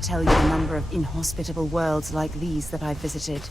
to tell you the number of inhospitable worlds like these that I've visited.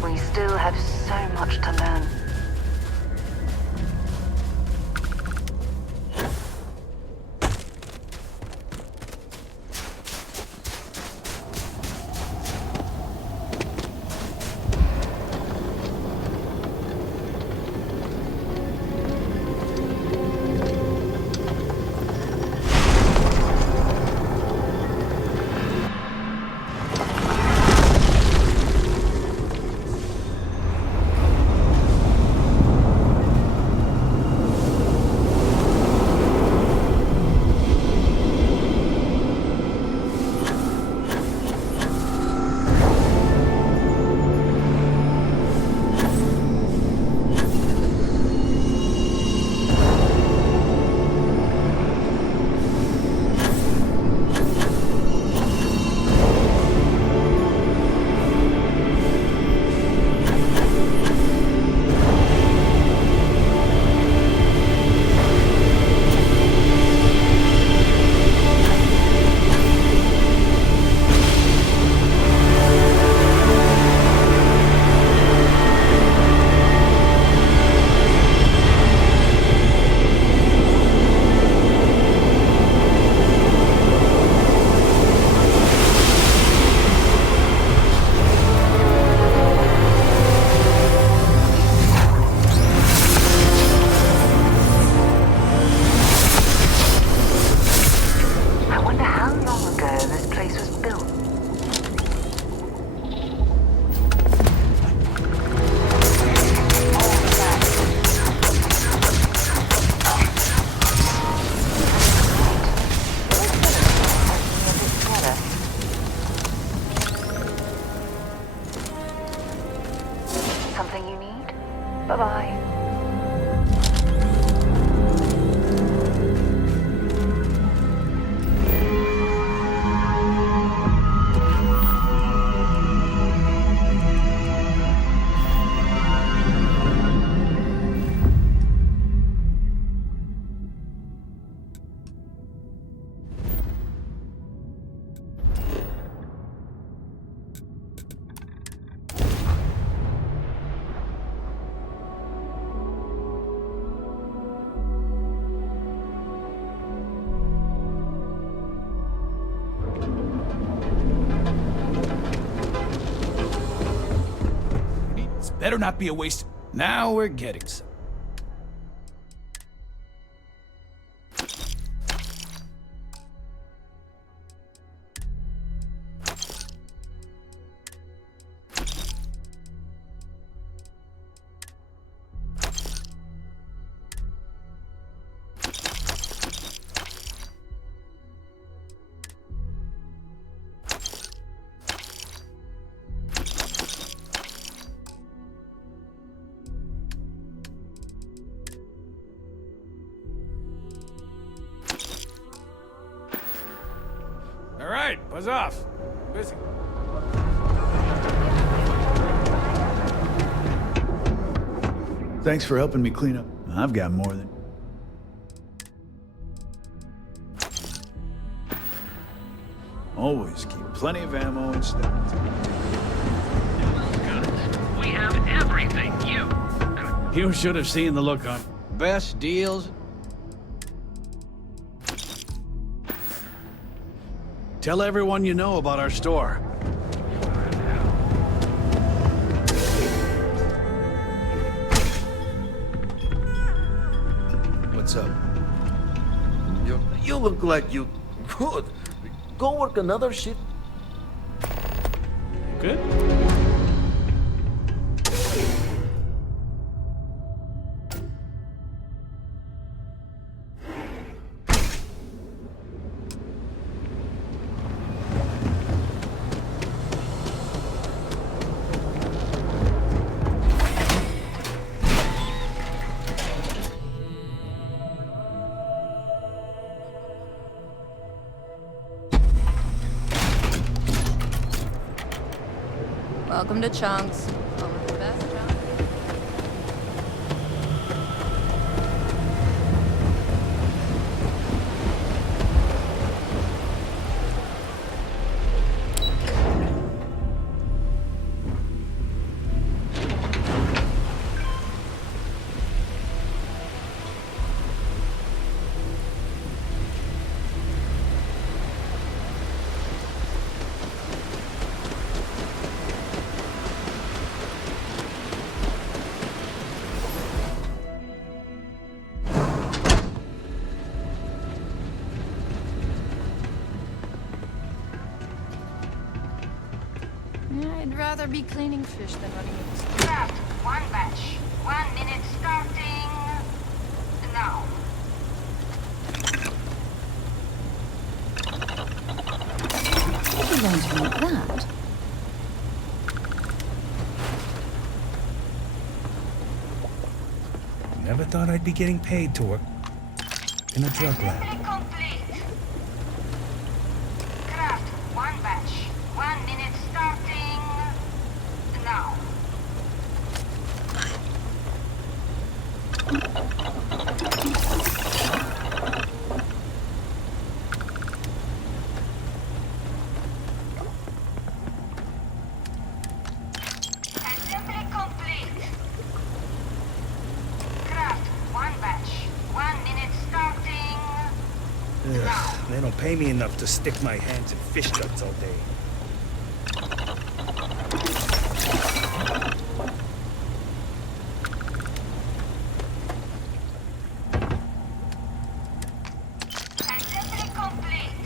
We still have so much to learn. Something you need? Bye-bye. Better not be a waste. Now we're getting some. All right, buzz off. Busy. Thanks for helping me clean up. I've got more than... Always keep plenty of ammo and stuff. We have everything you... You should have seen the look on. Best deals? Tell everyone you know about our store. What's up? You look like you could. Go work another shit. Good? Welcome to Chunks. Home of the best Chunks. I'd rather be cleaning fish than running into stuff. Craft one batch. 1 minute starting now. You're going to want that. Never thought I'd be getting paid to work in a drug lab. Assembly complete. Craft one batch. 1 minute starting now. Assembly complete. Craft one batch. 1 minute starting now. They don't pay me enough to stick my hands in fish guts all day. Assembly complete.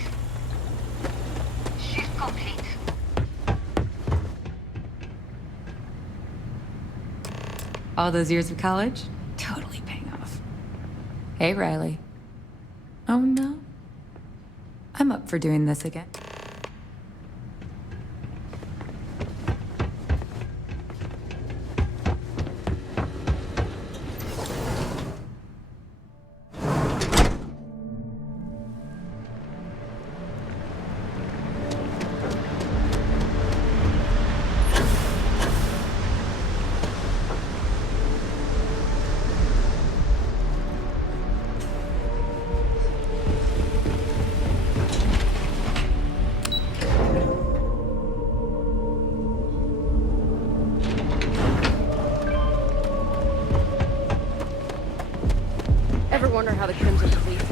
Shift complete. All those years of college? Totally paying off. Hey, Riley. Oh, no? I'm up for doing this again. Ever wonder how the Crimson Fleet is?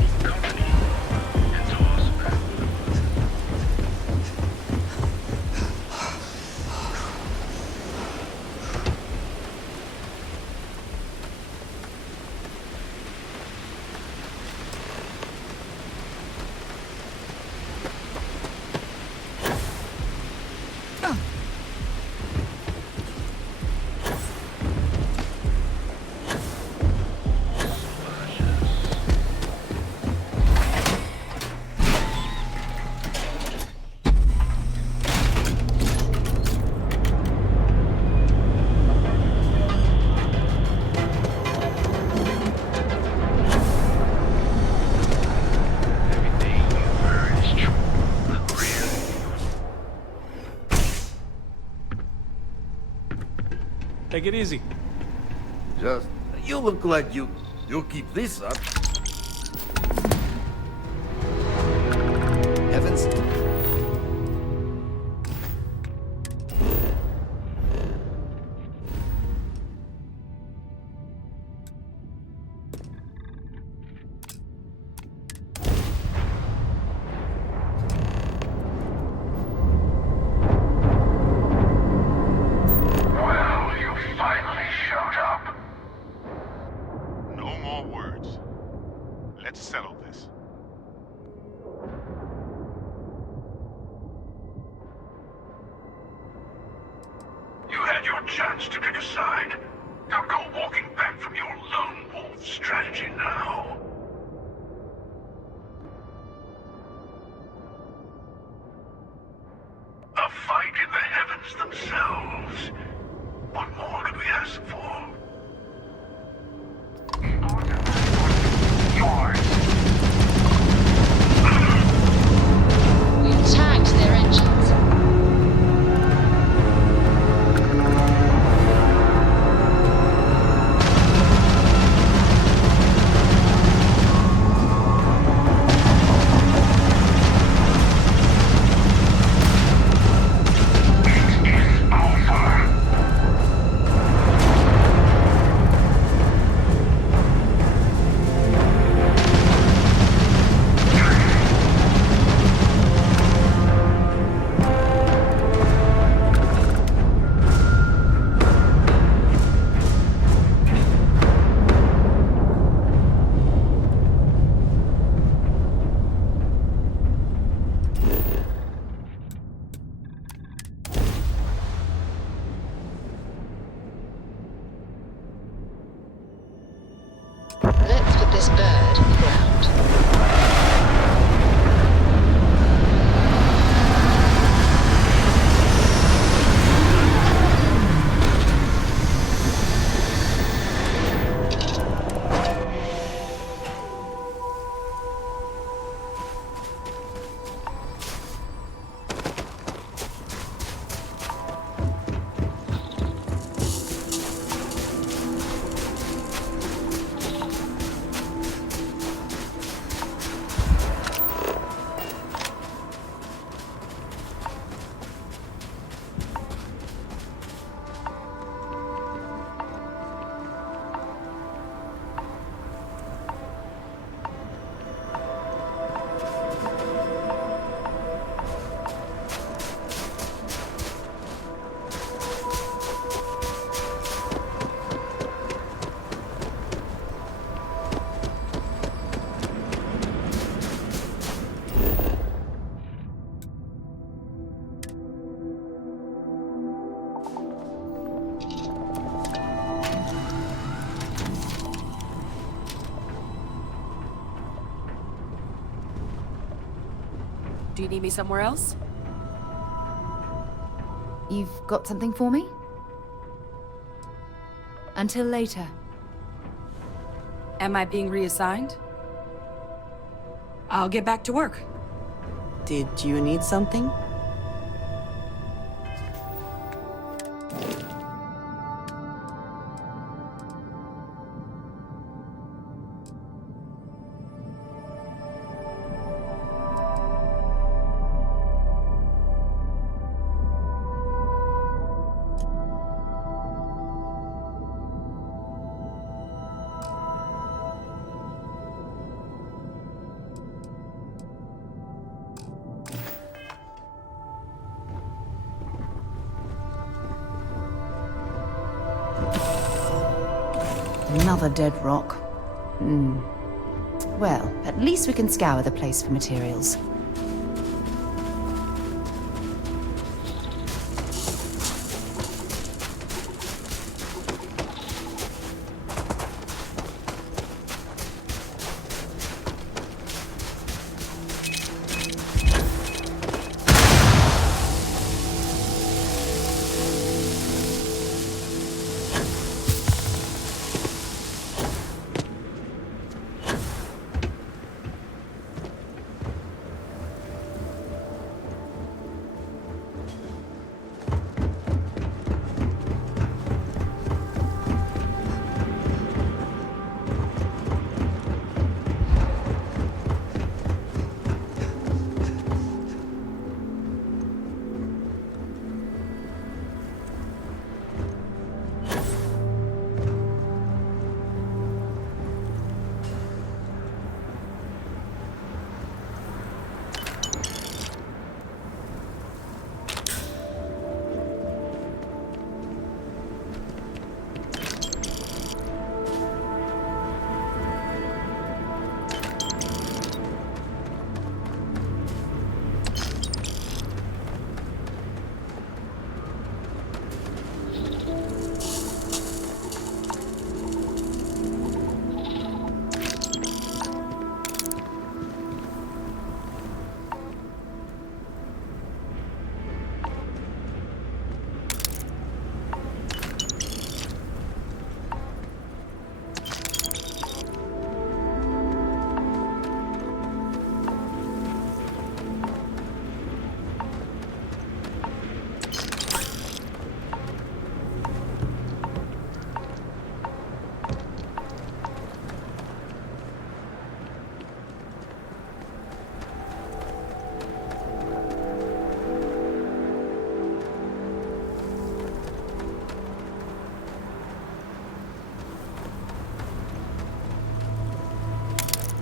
Take it easy. Just, you look like you keep this up. Heavens. Let's settle this. You had your chance to pick a side. Now go walking back from your lone wolf strategy now. A fight in the heavens themselves. What more could we ask for? We attacked their engines. Let's put this bird in the ground. Do you need me somewhere else? You've got something for me? Until later. Am I being reassigned? I'll get back to work. Did you need something? Another dead rock. Well, at least we can scour the place for materials.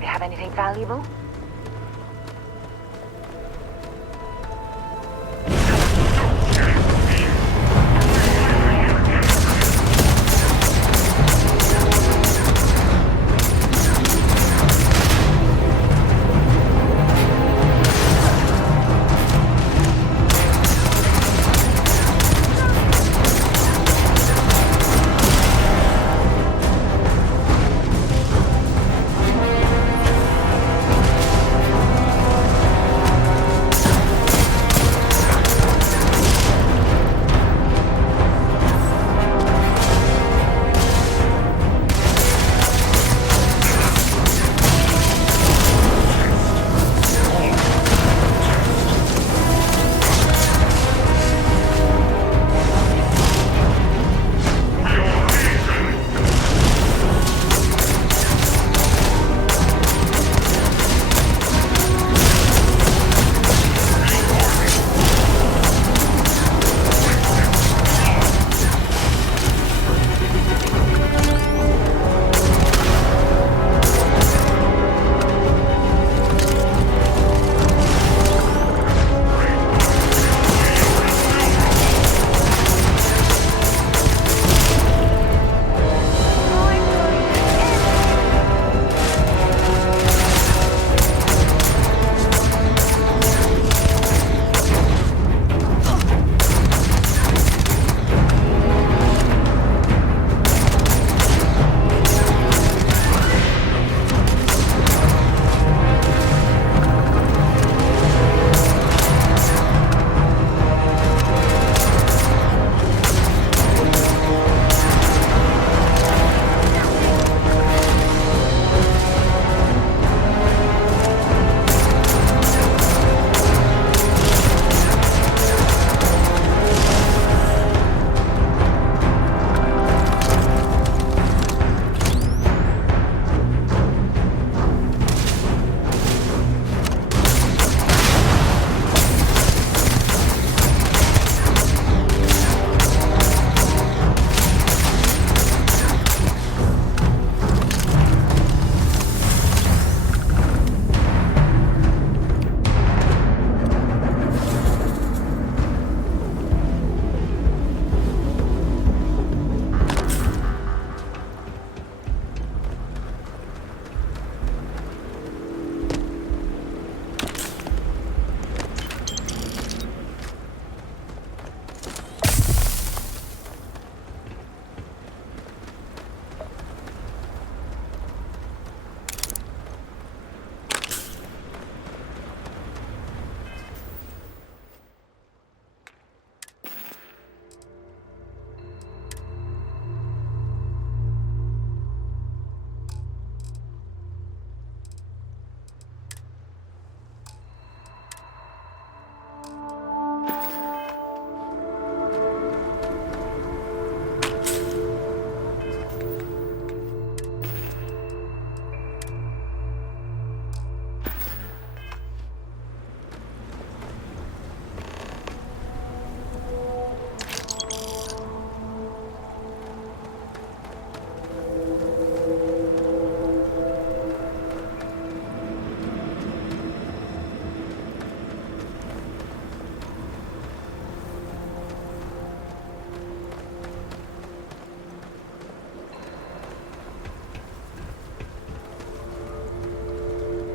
have anything valuable?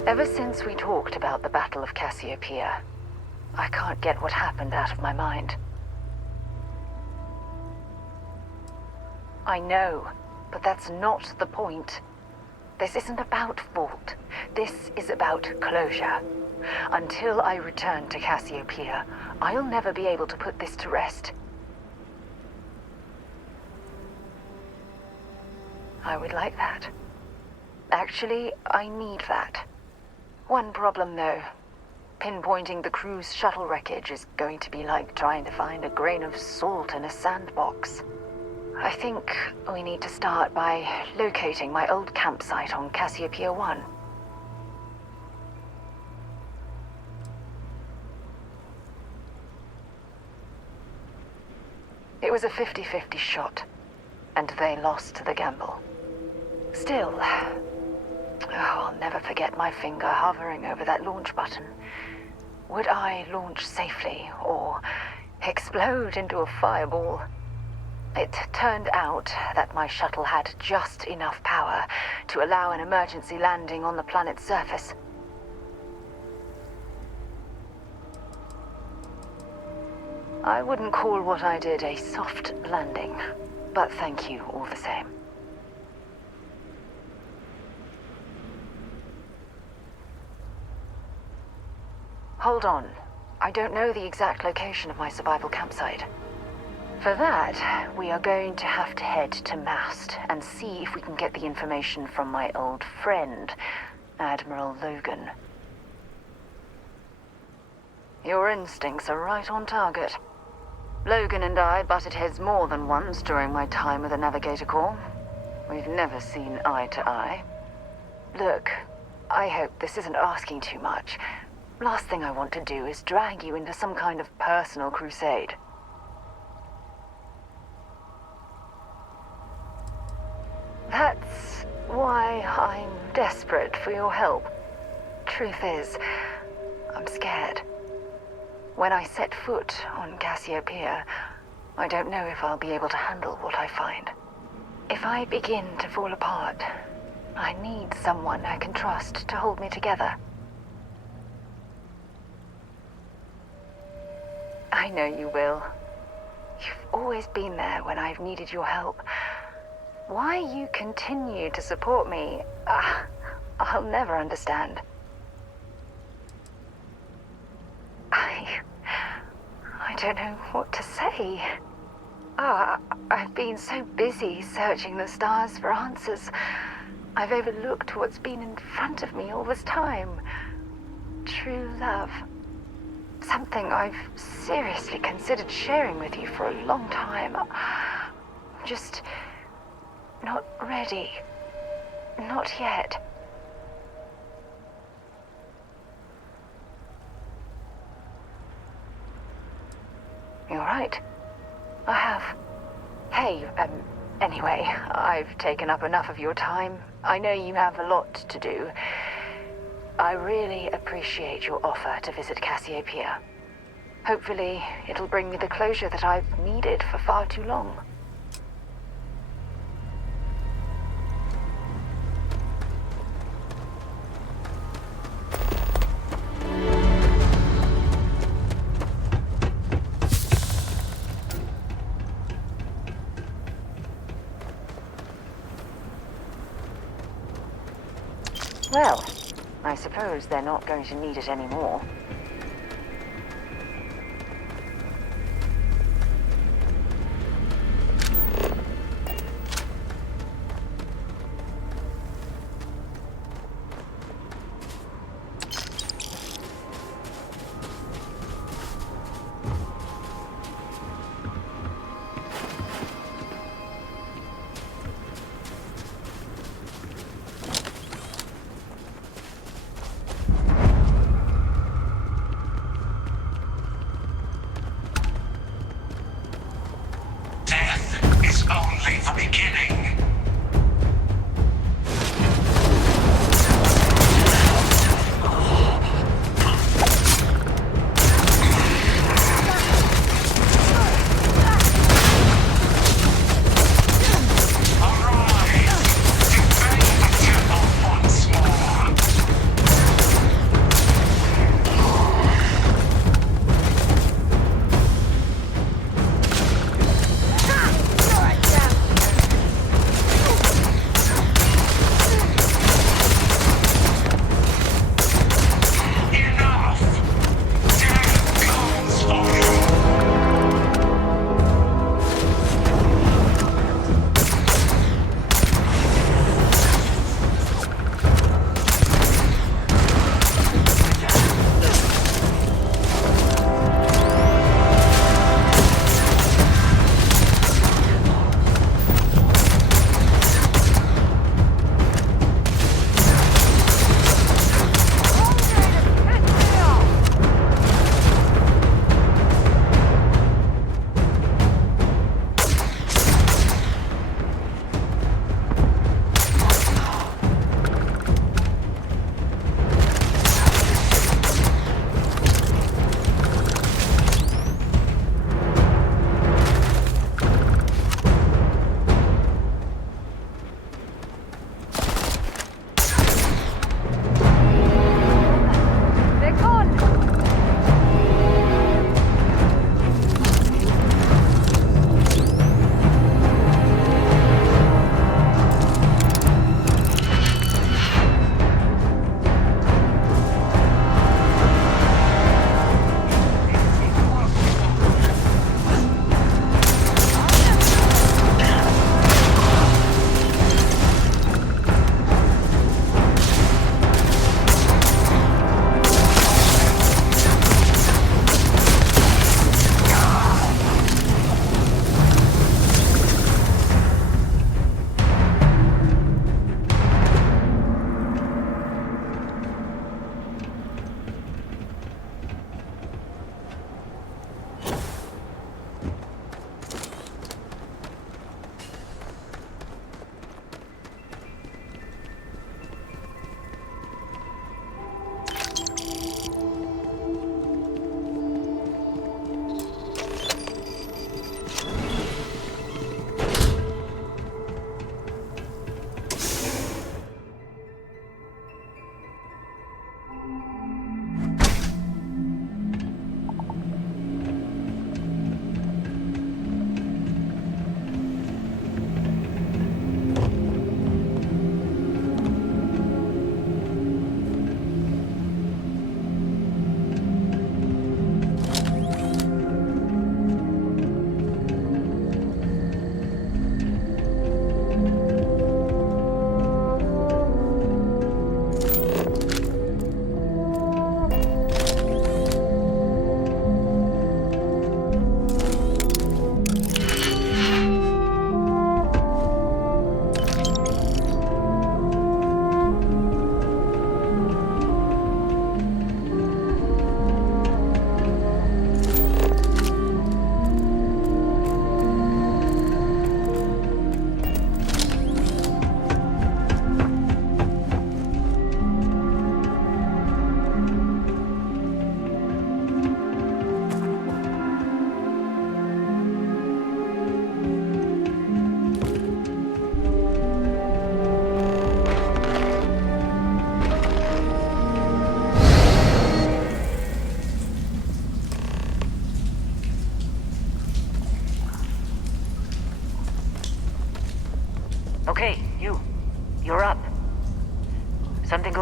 Ever since we talked about the Battle of Cassiopeia, I can't get what happened out of my mind. I know, but that's not the point. This isn't about fault. This is about closure. Until I return to Cassiopeia, I'll never be able to put this to rest. I would like that. Actually, I need that. One problem, though. Pinpointing the crew's shuttle wreckage is going to be like trying to find a grain of salt in a sandbox. I think we need to start by locating my old campsite on Cassiopeia 1. It was a 50-50 shot, and they lost the gamble. Still, I'll I'll never forget my finger hovering over that launch button. Would I launch safely or explode into a fireball? It turned out that my shuttle had just enough power to allow an emergency landing on the planet's surface. I wouldn't call what I did a soft landing, but thank you all the same. Hold on. I don't know the exact location of my survival campsite. For that, we are going to have to head to Mast and see if we can get the information from my old friend, Admiral Logan. Your instincts are right on target. Logan and I butted heads more than once during my time with the Navigator Corps. We've never seen eye to eye. Look, I hope this isn't asking too much. Last thing I want to do is drag you into some kind of personal crusade. That's why I'm desperate for your help. Truth is, I'm scared. When I set foot on Cassiopeia, I don't know if I'll be able to handle what I find. If I begin to fall apart, I need someone I can trust to hold me together. I know you will. You've always been there when I've needed your help. Why you continue to support me, I'll never understand. I don't know what to say. I've been so busy searching the stars for answers. I've overlooked what's been in front of me all this time. True love. Something I've seriously considered sharing with you for a long time. Just not ready. Not yet. You're right. I have. Hey, anyway, I've taken up enough of your time. I know you have a lot to do. I really appreciate your offer to visit Cassiopeia. Hopefully, it'll bring me the closure that I've needed for far too long. Well, I suppose they're not going to need it anymore.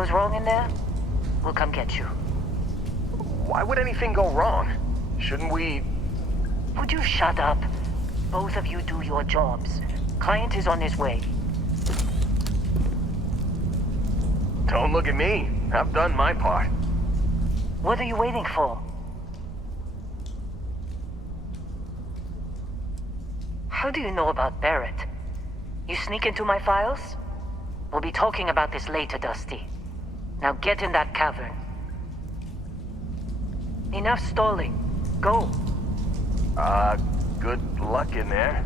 goes wrong in there, we'll come get you. Why would anything go wrong? Shouldn't we... Would you shut up? Both of you do your jobs. Client is on his way. Don't look at me. I've done my part. What are you waiting for? How do you know about Barrett? You sneak into my files? We'll be talking about this later, Dusty. Now get in that cavern. Enough stalling. Go. Good luck in there.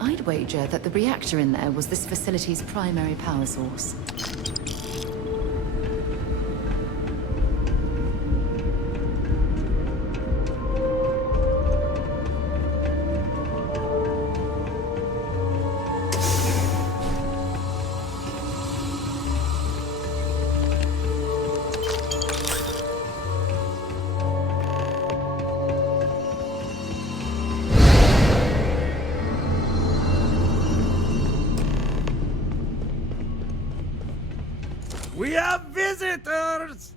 I'd wager that the reactor in there was this facility's primary power source. We have visitors!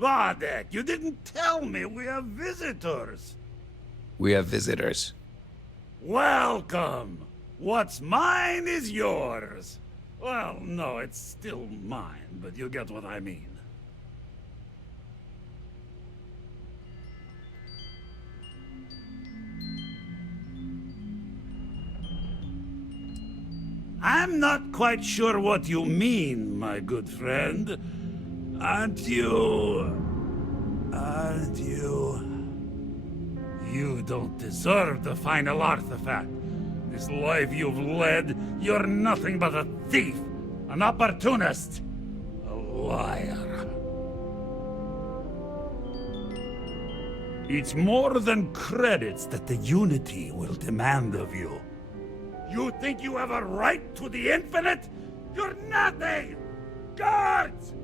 Wadek, you didn't tell me we have visitors. We have visitors. Welcome! What's mine is yours. Well, no, it's still mine, but you get what I mean. I'm not quite sure what you mean, my good friend. Aren't you... You don't deserve the final artifact. This life you've led, you're nothing but a thief, an opportunist, a liar. It's more than credits that the Unity will demand of you. You think you have a right to the infinite? You're nothing! Guards!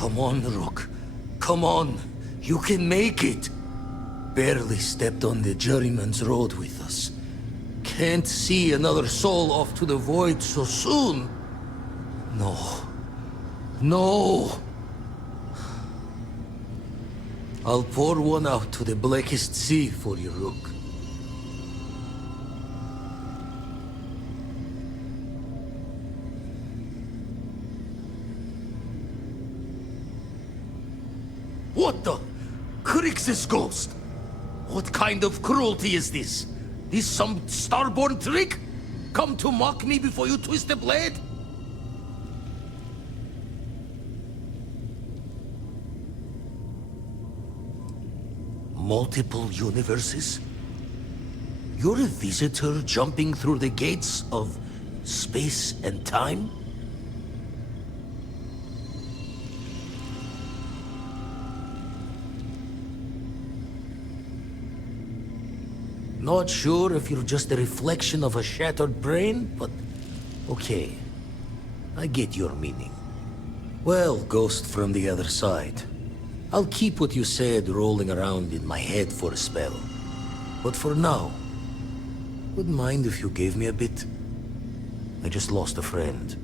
Come on, Rook. Come on. You can make it. Barely stepped on the juryman's road with us. Can't see another soul off to the void so soon. No. No. I'll pour one out to the blackest sea for you, Rook. What the? Crix's ghost? What kind of cruelty is this? This some starborn trick? Come to mock me before you twist the blade? Multiple universes? You're a visitor jumping through the gates of space and time? Not sure if you're just a reflection of a shattered brain, but okay. I get your meaning. Well, ghost from the other side. I'll keep what you said rolling around in my head for a spell. But for now, wouldn't mind if you gave me a bit. I just lost a friend.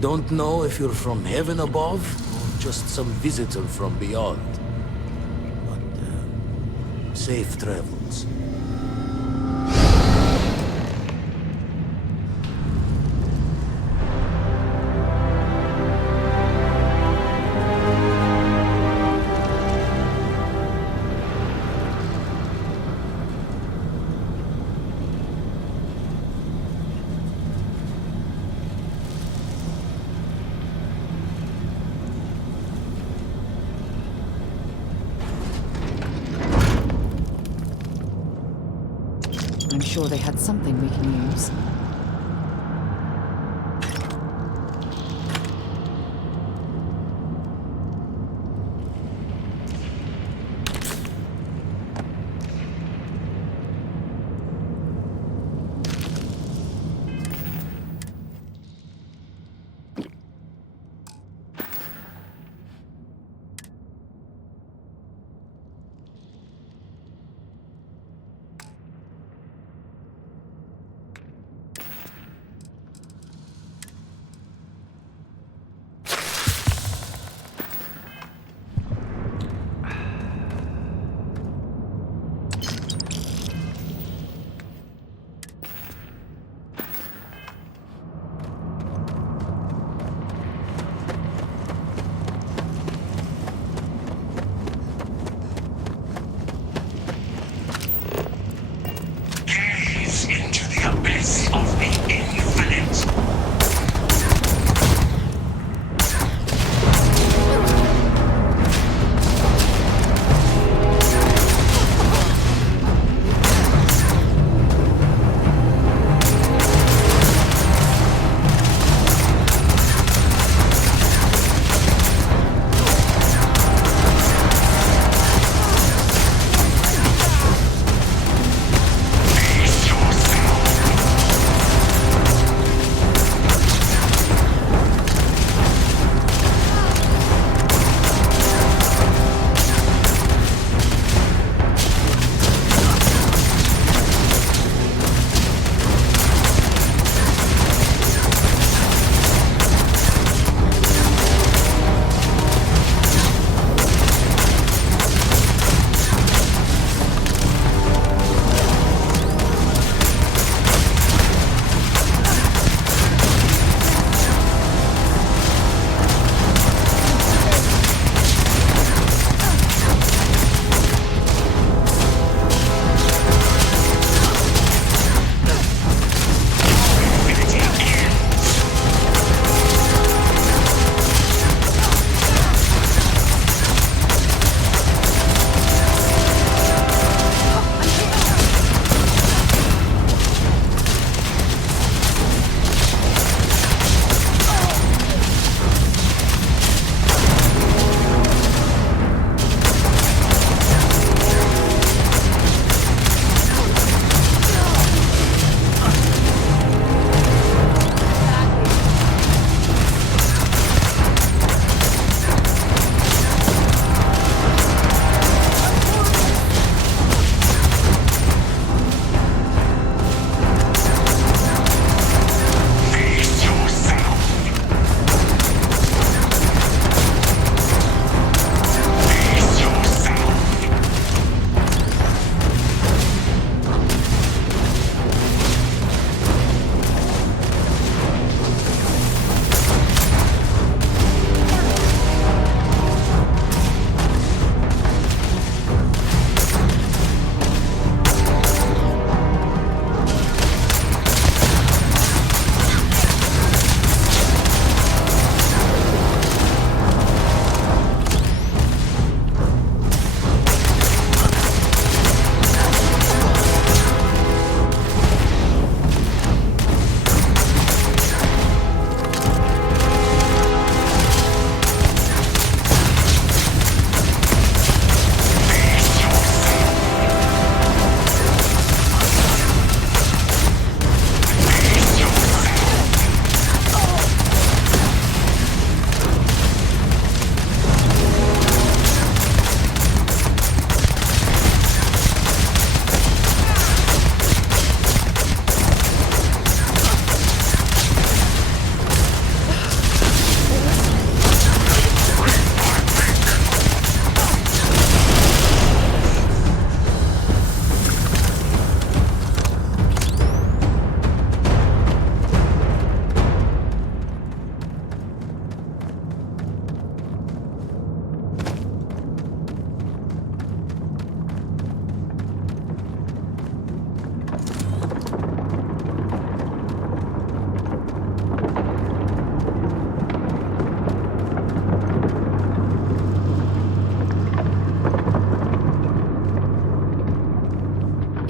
Don't know if you're from heaven above, or just some visitor from beyond. But, safe travels. I'm sure they had something we can use.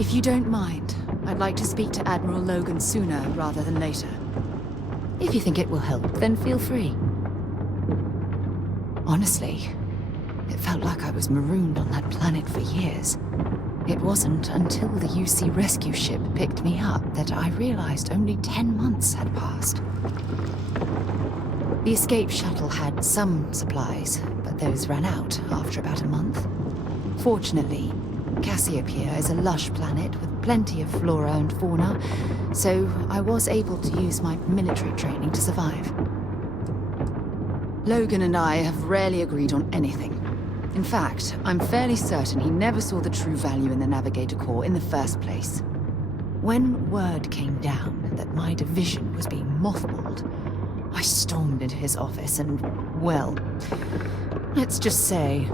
If you don't mind, I'd like to speak to Admiral Logan sooner rather than later. If you think it will help, then feel free. Honestly, it felt like I was marooned on that planet for years. It wasn't until the UC rescue ship picked me up that I realized only 10 months had passed. The escape shuttle had some supplies, but those ran out after about a month. Fortunately, Cassiopeia is a lush planet with plenty of flora and fauna, so I was able to use my military training to survive. Logan and I have rarely agreed on anything. In fact, I'm fairly certain he never saw the true value in the Navigator Corps in the first place. When word came down that my division was being mothballed, I stormed into his office and, well, let's just say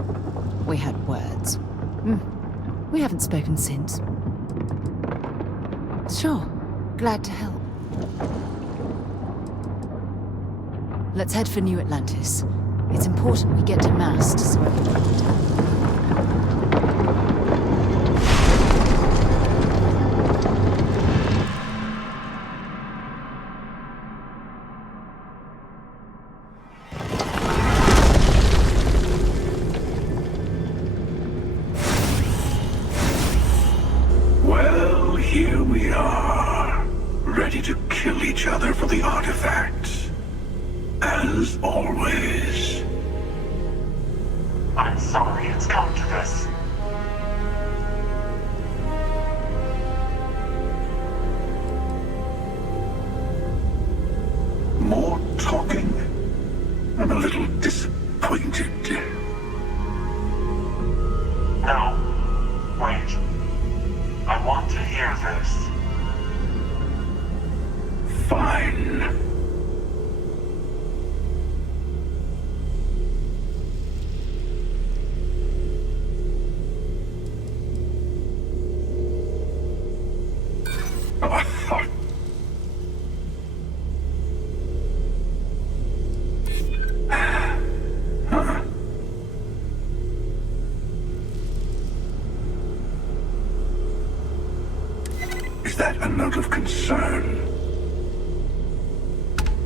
we had words. We haven't spoken since. Sure, glad to help. Let's head for New Atlantis. It's important we get to Mast so I can track it down. Well, here we are, ready to kill each other for the artifacts. As always. I'm sorry it's come to this. More talking. I'm a little disappointed. No. Wait. I want to hear this. Fine. Is that a note of concern?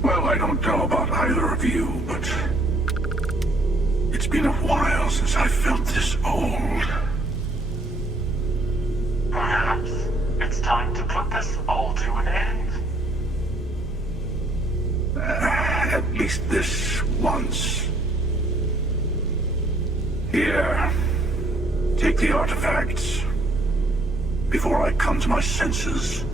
Well, I don't know about either of you, but it's been a while since I felt this old. Perhaps it's time to put this all to an end. At least this once. Here, take the artifacts before I come to my senses.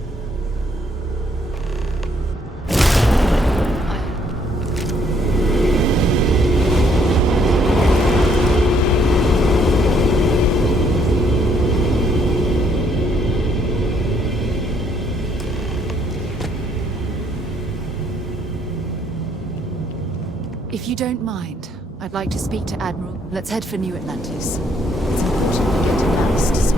If you don't mind, I'd like to speak to Admiral. Let's head for New Atlantis. It's important we get to Mast so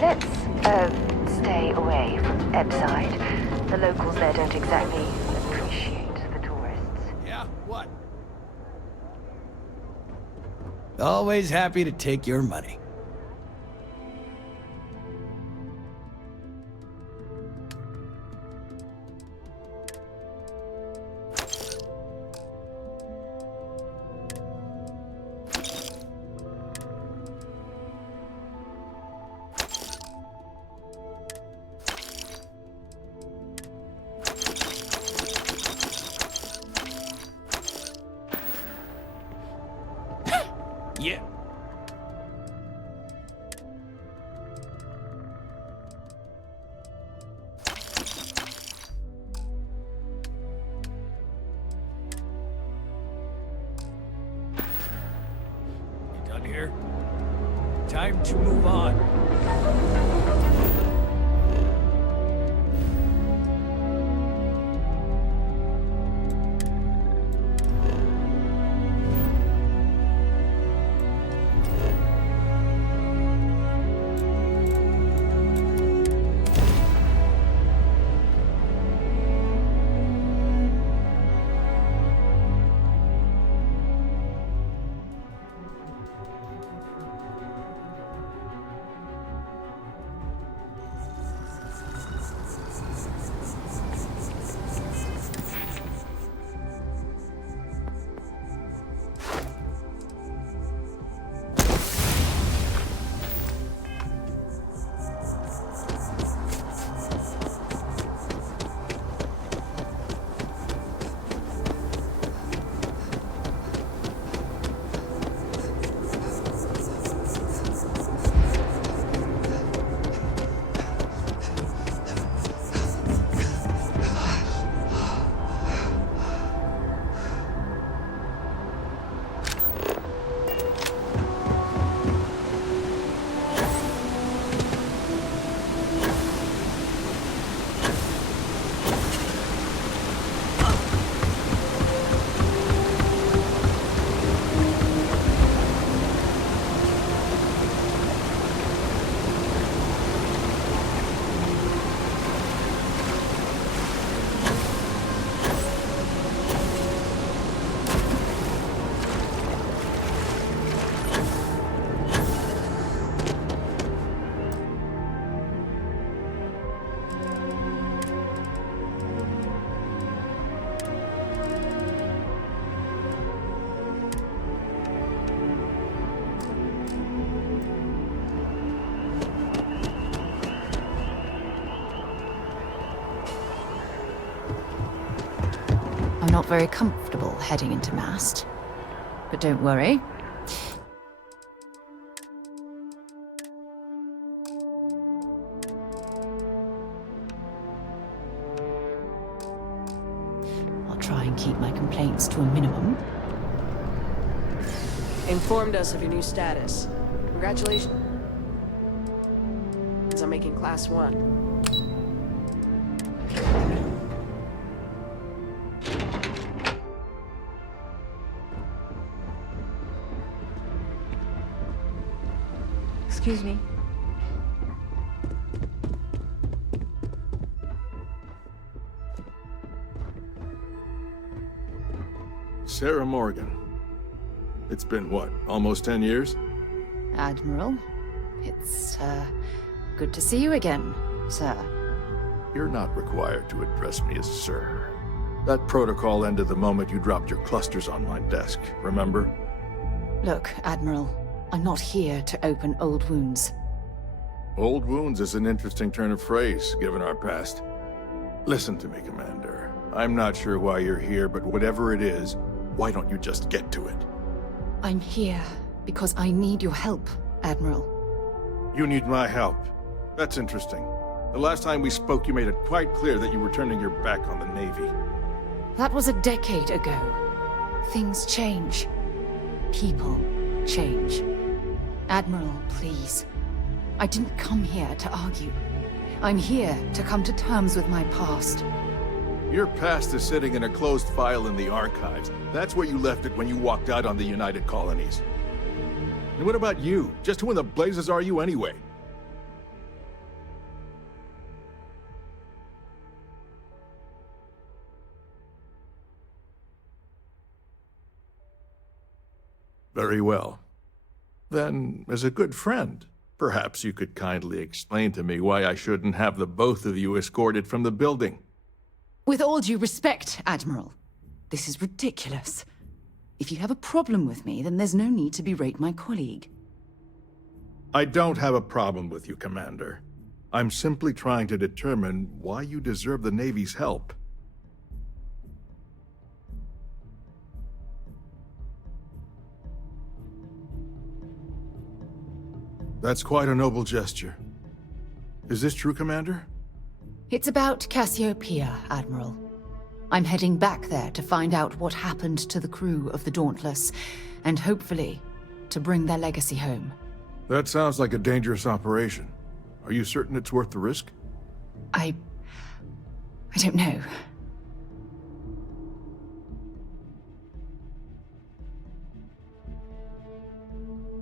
Let's, stay away from Ebside. The locals there don't exactly appreciate the tourists. Yeah, what? Always happy to take your money. Commander. Time to move on. I'm not very comfortable heading into Mast. But don't worry. I'll try and keep my complaints to a minimum. Informed us of your new status. Congratulations on making Class 1. Excuse me. Sarah Morgan. It's been what, almost 10 years? Admiral, it's, good to see you again, sir. You're not required to address me as sir. That protocol ended the moment you dropped your clusters on my desk, remember? Look, Admiral, I'm not here to open old wounds. Old wounds is an interesting turn of phrase, given our past. Listen to me, Commander. I'm not sure why you're here, but whatever it is, why don't you just get to it? I'm here because I need your help, Admiral. You need my help. That's interesting. The last time we spoke, you made it quite clear that you were turning your back on the Navy. That was a decade ago. Things change. People change. Admiral, please. I didn't come here to argue. I'm here to come to terms with my past. Your past is sitting in a closed file in the archives. That's where you left it when you walked out on the United Colonies. And what about you? Just who in the blazes are you anyway? Very well. Then, as a good friend, perhaps you could kindly explain to me why I shouldn't have the both of you escorted from the building. With all due respect, Admiral, this is ridiculous. If you have a problem with me, then there's no need to berate my colleague. I don't have a problem with you, Commander. I'm simply trying to determine why you deserve the Navy's help. That's quite a noble gesture. Is this true, Commander? It's about Cassiopeia, Admiral. I'm heading back there to find out what happened to the crew of the Dauntless, and hopefully, to bring their legacy home. That sounds like a dangerous operation. Are you certain it's worth the risk? I don't know.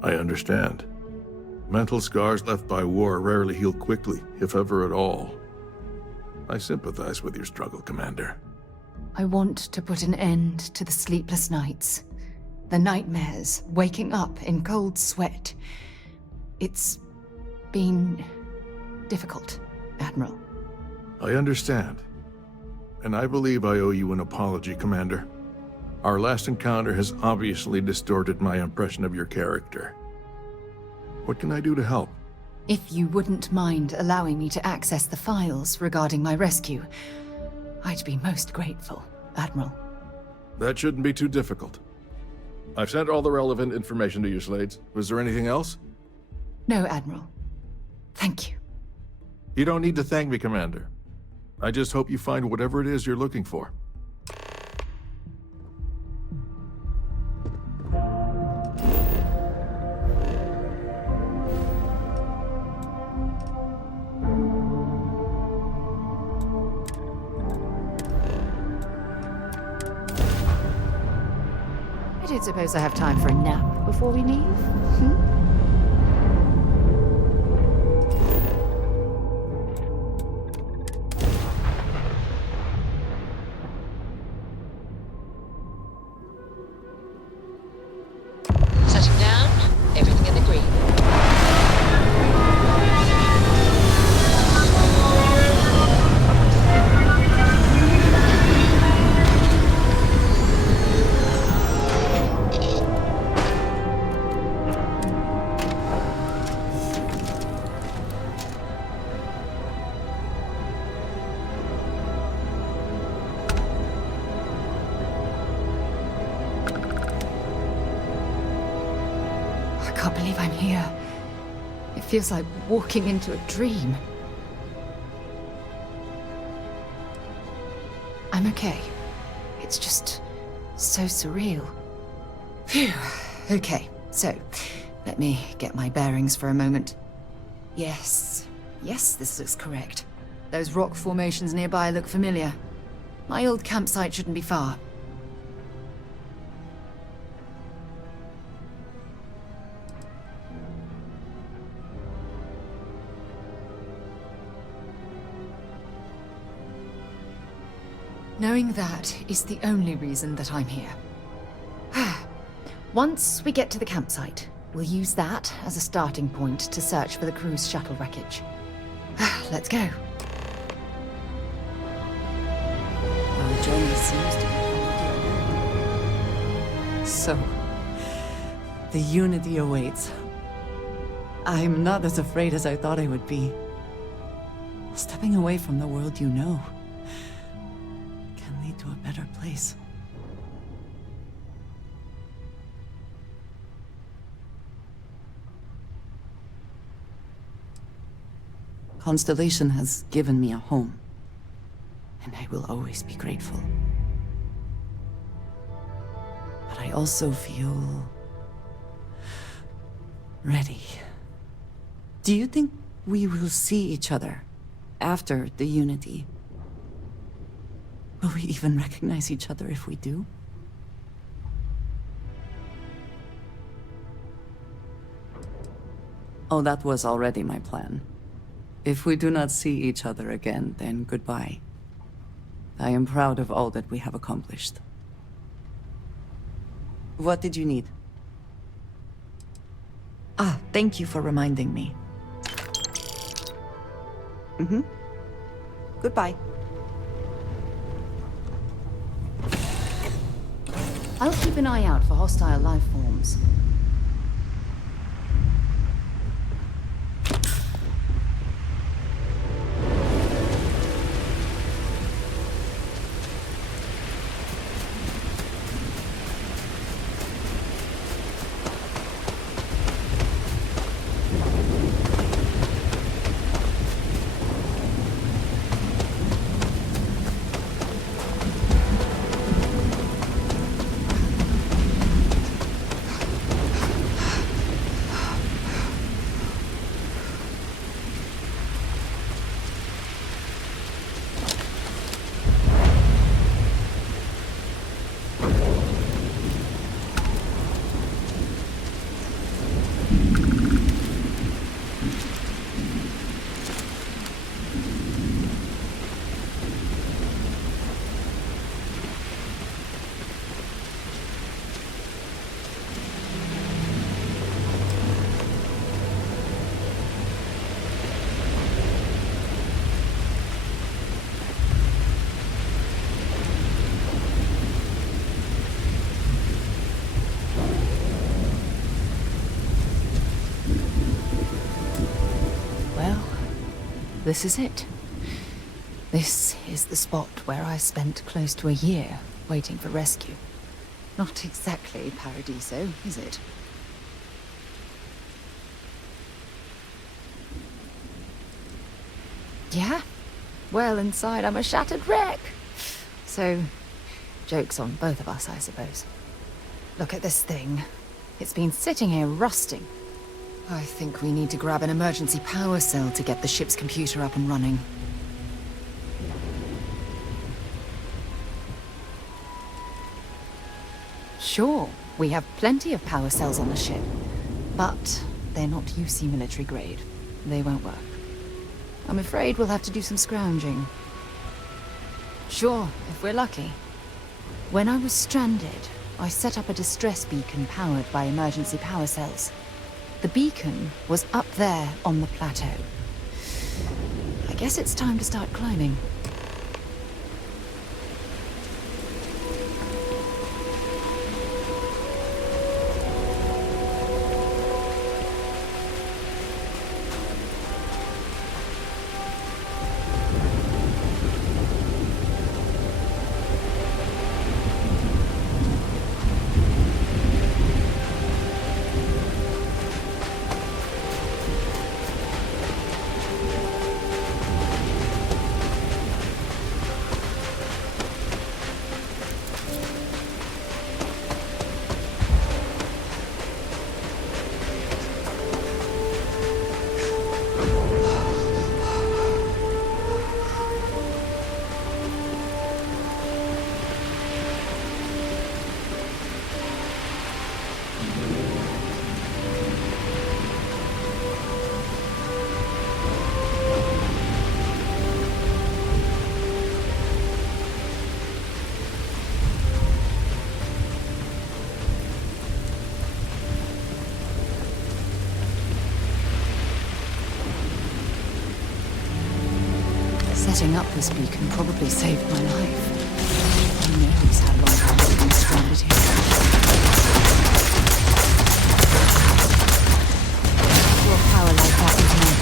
I understand. Mental scars left by war rarely heal quickly, if ever at all. I sympathize with your struggle, Commander. I want to put an end to the sleepless nights, the nightmares, waking up in cold sweat. It's been difficult, Admiral. I understand. And I believe I owe you an apology, Commander. Our last encounter has obviously distorted my impression of your character. What can I do to help? If you wouldn't mind allowing me to access the files regarding my rescue, I'd be most grateful, Admiral. That shouldn't be too difficult. I've sent all the relevant information to you, Slades. Was there anything else? No, Admiral. Thank you. You don't need to thank me, Commander. I just hope you find whatever it is you're looking for. I don't suppose I have time for a nap before we leave? Touching down, everything in the green. I can't believe I'm here. It feels like walking into a dream. I'm okay. It's just so surreal. Phew. Okay, so let me get my bearings for a moment. Yes, this looks correct. Those rock formations nearby look familiar. My old campsite shouldn't be far. Knowing that is the only reason that I'm here. Once we get to the campsite, we'll use that as a starting point to search for the cruise shuttle wreckage. Let's go. Our journey seems to be coming. So, the Unity awaits. I'm not as afraid as I thought I would be. Stepping away from the world you know can lead to a better place. Constellation has given me a home, and I will always be grateful. But I also feel ready. Do you think we will see each other after the Unity? Will we even recognize each other if we do? Oh, that was already my plan. If we do not see each other again, then goodbye. I am proud of all that we have accomplished. What did you need? Ah, thank you for reminding me. Goodbye. I'll keep an eye out for hostile life forms. this is it. This is the spot where I spent close to a year waiting for rescue. Not exactly Paradiso, is it? Yeah? Well, inside I'm a shattered wreck. So, joke's on both of us, I suppose. Look at this thing. It's been sitting here rusting. I think we need to grab an emergency power cell to get the ship's computer up and running. Sure, we have plenty of power cells on the ship, but they're not UC military grade. They won't work. I'm afraid we'll have to do some scrounging. Sure, if we're lucky. When I was stranded, I set up a distress beacon powered by emergency power cells. The beacon was up there on the plateau. I guess it's time to start climbing. Setting up this beacon probably saved my life. Who knows how long I've been stranded here. Your power like that would make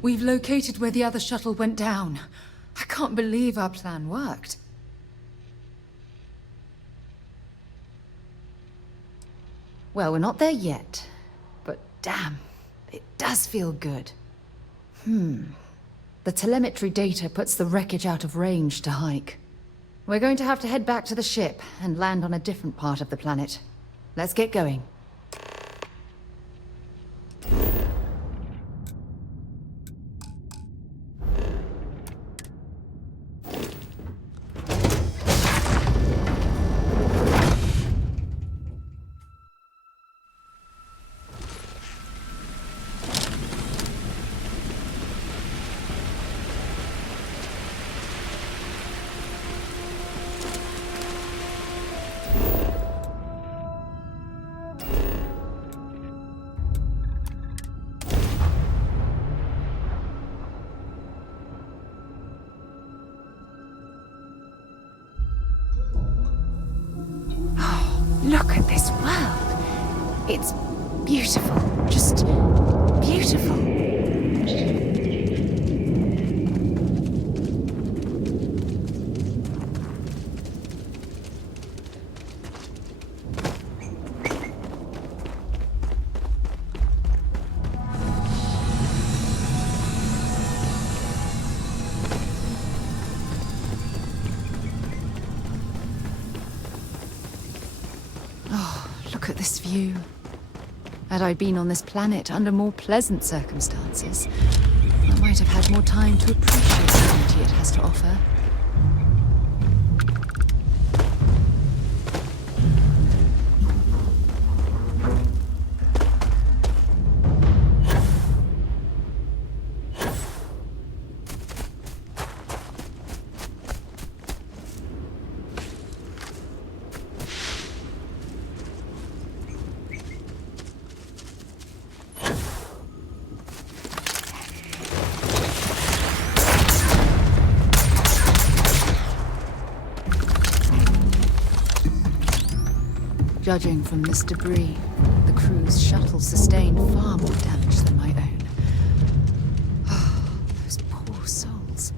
We've located where the other shuttle went down. I can't believe our plan worked. Well, we're not there yet. But damn, it does feel good. The telemetry data puts the wreckage out of range to hike. We're going to have to head back to the ship and land on a different part of the planet. Let's get going. Look at this world. It's beautiful. Just beautiful. Look at this view. Had I been on this planet under more pleasant circumstances, I might have had more time to appreciate the beauty it has to offer. Judging from this debris, the crew's shuttle sustained far more damage than my own. Oh, those poor souls.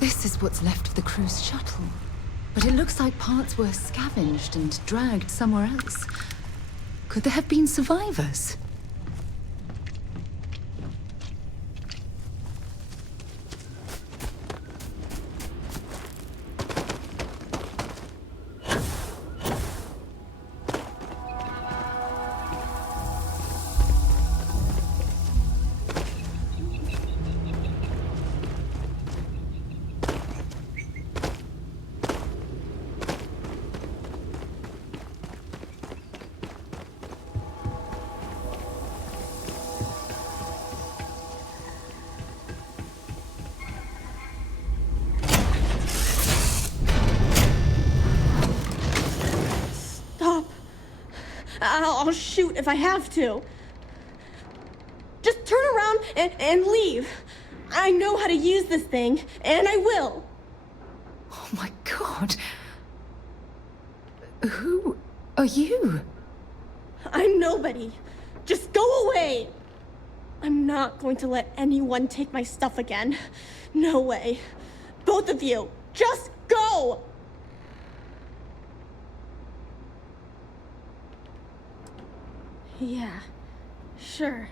This is what's left of the crew's shuttle. But it looks like parts were scavenged and dragged somewhere else. Could there have been survivors? I'll shoot if I have to. Just turn around and leave. I know how to use this thing, and I will. Oh my god. Who are you? I'm nobody. Just go away. I'm not going to let anyone take my stuff again. No way. Both of you, just go! Yeah, sure.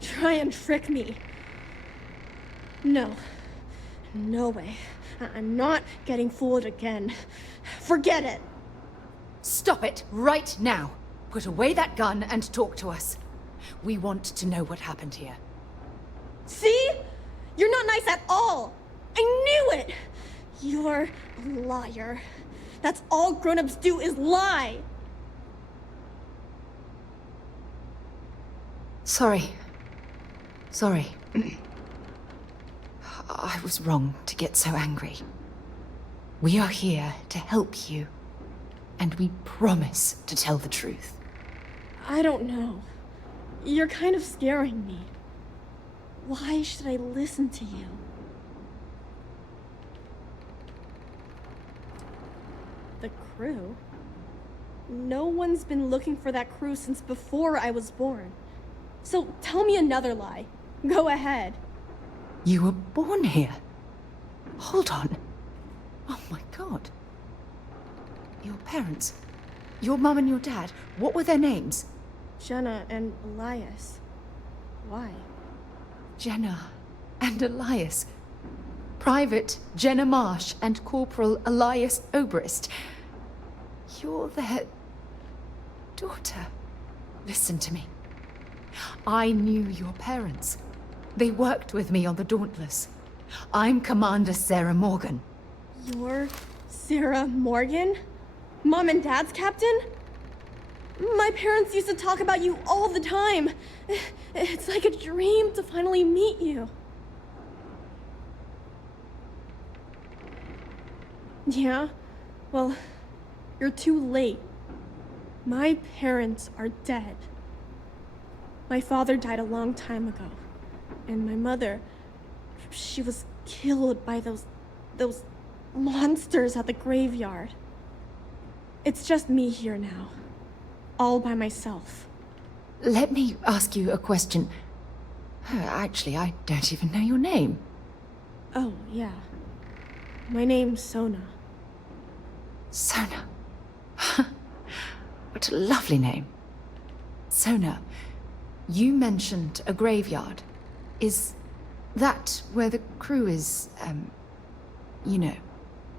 Try and trick me. No. No way. I'm not getting fooled again. Forget it. Stop it right now. Put away that gun and talk to us. We want to know what happened here. See? You're not nice at all. I knew it. You're a liar. That's all grown-ups do is lie. Sorry. I was wrong to get so angry. We are here to help you, and we promise to tell the truth. I don't know. You're kind of scaring me. Why should I listen to you? The crew? No one's been looking for that crew since before I was born. So tell me another lie. Go ahead. You were born here. Hold on. Oh my god. Your parents. Your mum and your dad. What were their names? Jenna and Elias. Why? Jenna and Elias. Private Jenna Marsh and Corporal Elias Obrist. You're their daughter. Listen to me. I knew your parents. They worked with me on the Dauntless. I'm Commander Sarah Morgan. You're Sarah Morgan? Mom and Dad's captain? My parents used to talk about you all the time. It's like a dream to finally meet you. Yeah? Well, you're too late. My parents are dead. My father died a long time ago. And my mother, she was killed by those monsters at the graveyard. It's just me here now. All by myself. Let me ask you a question. Actually, I don't even know your name. Oh, yeah. My name's Sona. Sona. What a lovely name. Sona, you mentioned a graveyard. Is that where the crew is, you know?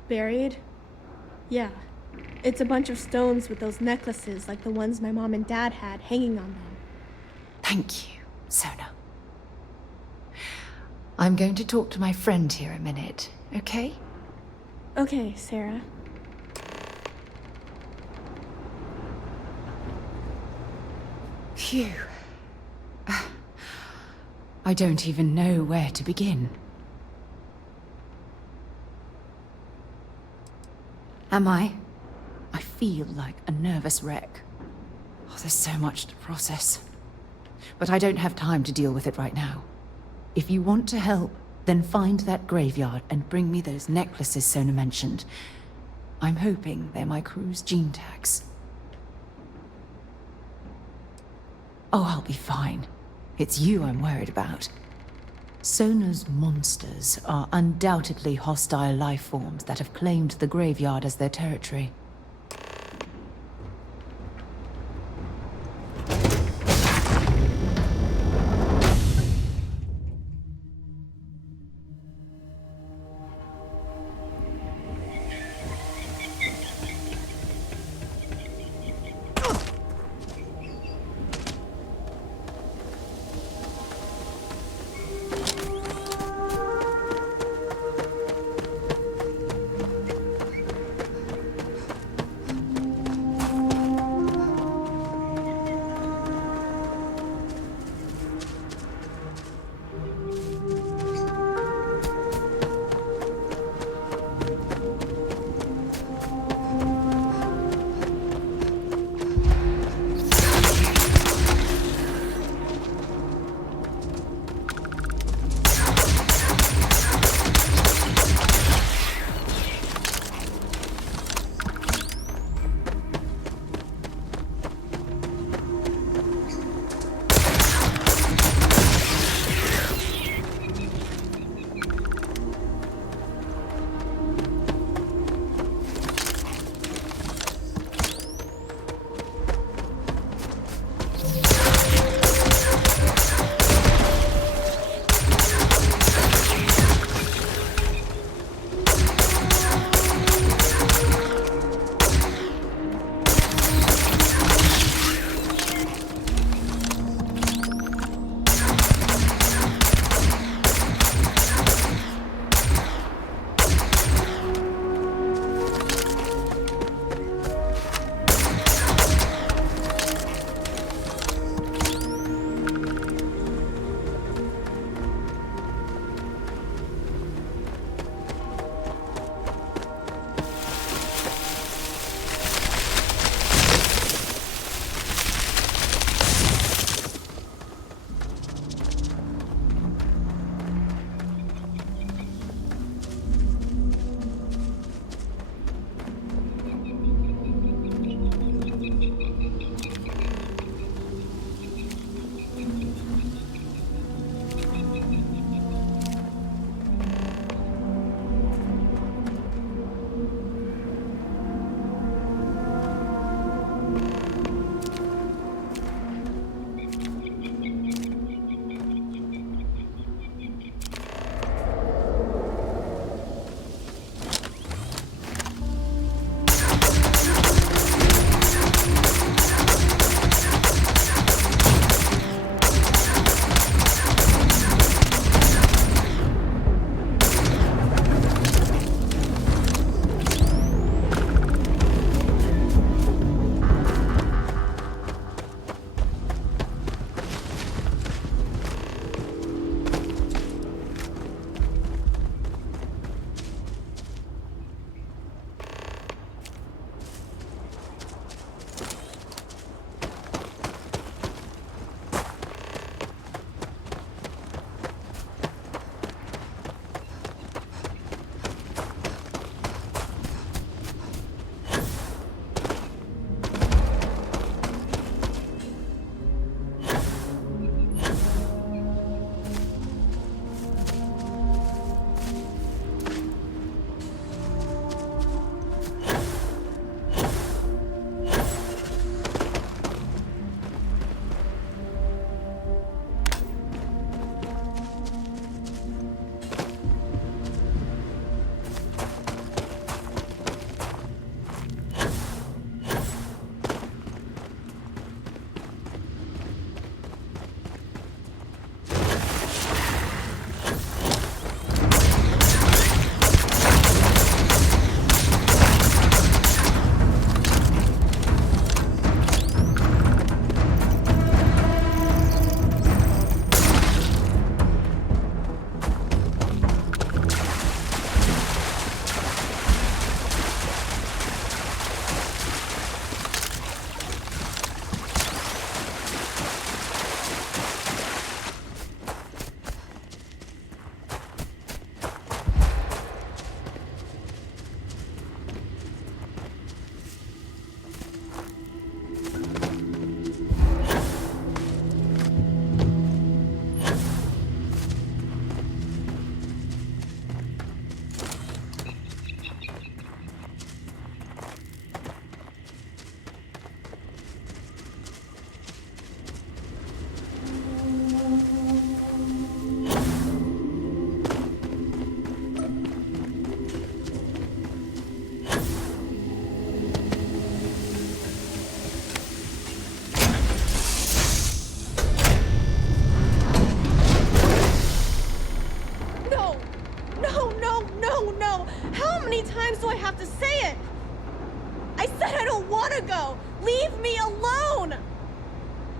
Buried? Yeah. It's a bunch of stones with those necklaces like the ones my mom and dad had hanging on them. Thank you, Sona. I'm going to talk to my friend here a minute, okay? Okay, Sarah. Phew. I don't even know where to begin. Am I? I feel like a nervous wreck. Oh, there's so much to process. But I don't have time to deal with it right now. If you want to help, then find that graveyard and bring me those necklaces Sona mentioned. I'm hoping they're my crew's gene tags. Oh, I'll be fine. It's you I'm worried about. Sona's monsters are undoubtedly hostile life forms that have claimed the graveyard as their territory.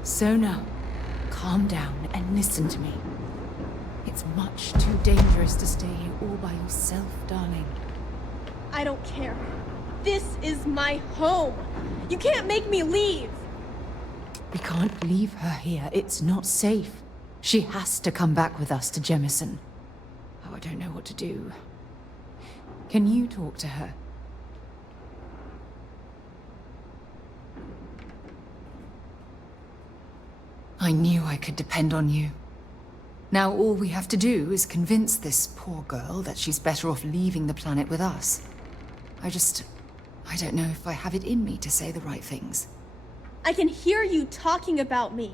Sona, calm down and listen to me. It's much too dangerous to stay here all by yourself, darling. I don't care. This is my home. You can't make me leave. We can't leave her here. It's not safe. She has to come back with us to Jemison. Oh, I don't know what to do. Can you talk to her? I knew I could depend on you. Now all we have to do is convince this poor girl that she's better off leaving the planet with us. I don't know if I have it in me to say the right things. I can hear you talking about me.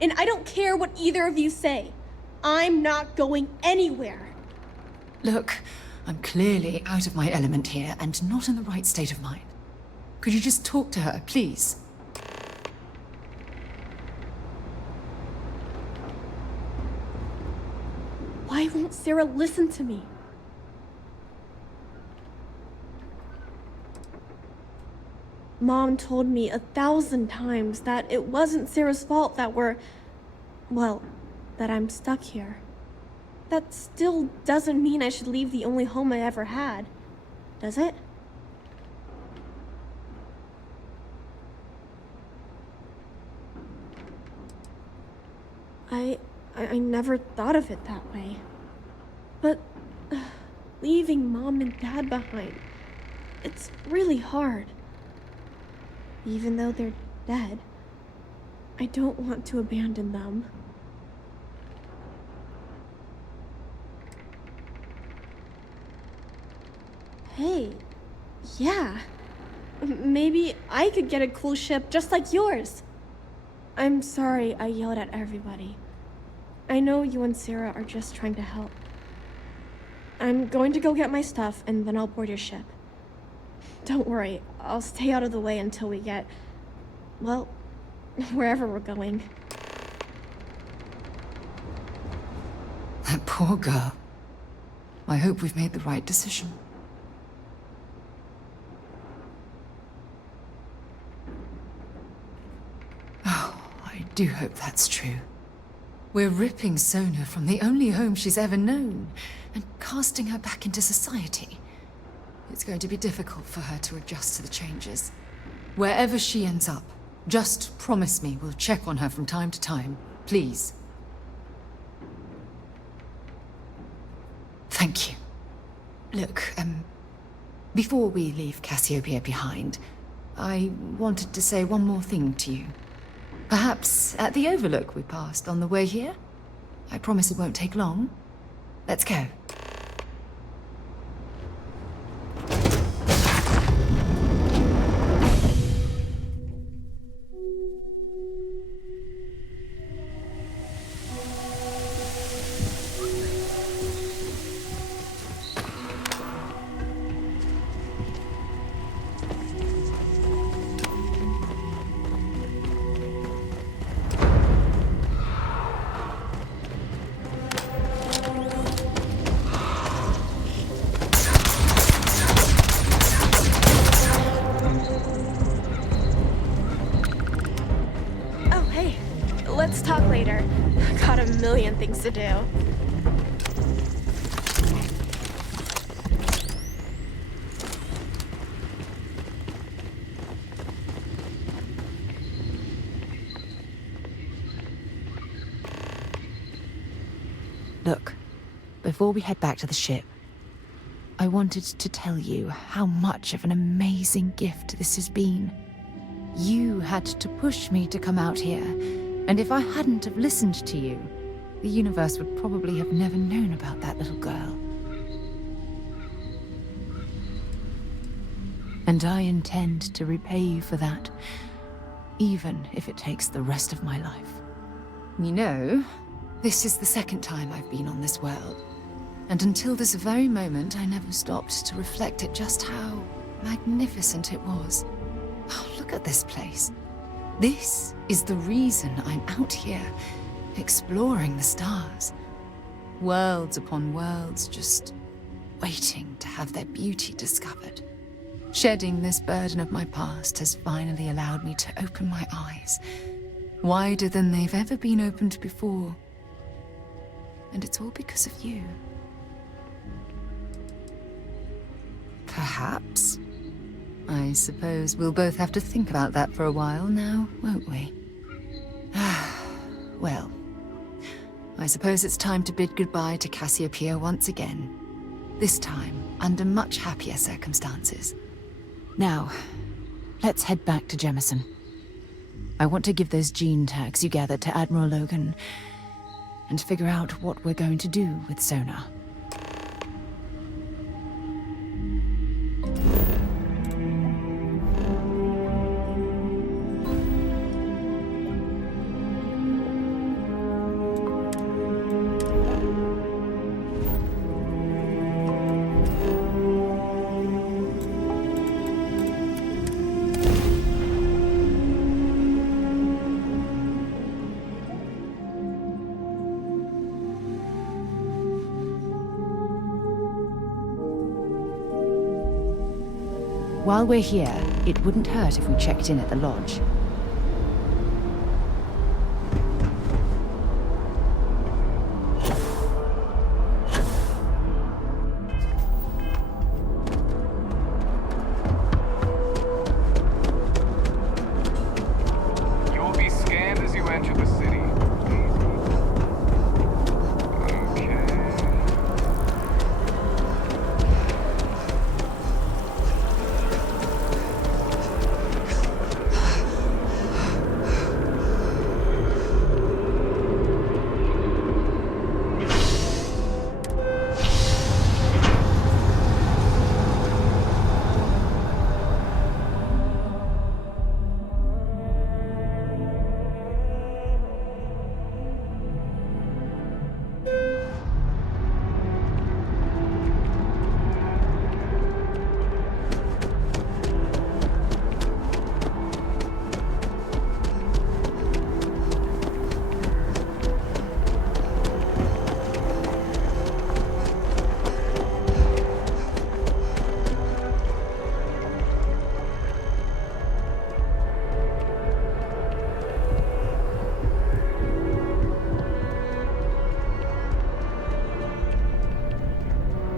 And I don't care what either of you say. I'm not going anywhere. Look, I'm clearly out of my element here and not in the right state of mind. Could you just talk to her, please? Why won't Sarah listen to me? Mom told me 1,000 times that it wasn't Sarah's fault that that I'm stuck here. That still doesn't mean I should leave the only home I ever had, does it? I never thought of it that way. But leaving Mom and Dad behind, it's really hard. Even though they're dead, I don't want to abandon them. Hey, yeah. Maybe I could get a cool ship just like yours. I'm sorry I yelled at everybody. I know you and Sarah are just trying to help. I'm going to go get my stuff and then I'll board your ship. Don't worry, I'll stay out of the way until we get, well, wherever we're going. That poor girl. I hope we've made the right decision. Oh, I do hope that's true. We're ripping Sona from the only home she's ever known and casting her back into society. It's going to be difficult for her to adjust to the changes. Wherever she ends up, just promise me we'll check on her from time to time, please. Thank you. Look, before we leave Cassiopeia behind, I wanted to say one more thing to you. Perhaps at the overlook we passed on the way here? I promise it won't take long. Let's go. Let's talk later. Got a million things to do. Look, before we head back to the ship, I wanted to tell you how much of an amazing gift this has been. You had to push me to come out here, and if I hadn't have listened to you, the universe would probably have never known about that little girl. And I intend to repay you for that, even if it takes the rest of my life. You know, this is the second time I've been on this world, and until this very moment I never stopped to reflect at just how magnificent it was. Oh, look at this place. This is the reason I'm out here, exploring the stars. Worlds upon worlds, just waiting to have their beauty discovered. Shedding this burden of my past has finally allowed me to open my eyes Wider than they've ever been opened before. And it's all because of you. Perhaps. I suppose we'll both have to think about that for a while now, won't we? Well, I suppose it's time to bid goodbye to Cassiopeia once again. This time, under much happier circumstances. Now, let's head back to Jemison. I want to give those gene tags you gathered to Admiral Logan, and figure out what we're going to do with Sona. While we're here, it wouldn't hurt if we checked in at the lodge. You will be scanned as you enter the city.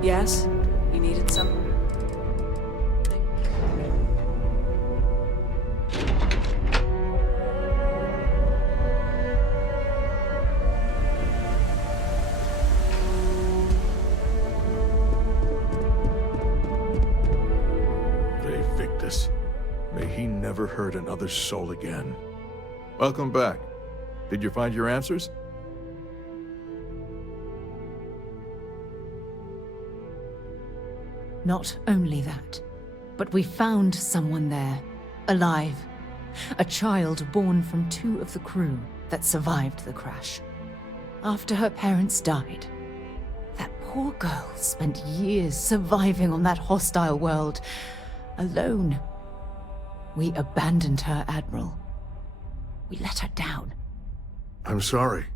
Yes? You needed some? Victus. May he never hurt another soul again. Welcome back. Did you find your answers? Not only that, but we found someone there, alive. A child born from 2 of the crew that survived the crash. After her parents died, that poor girl spent years surviving on that hostile world, alone. We abandoned her, Admiral. We let her down. I'm sorry.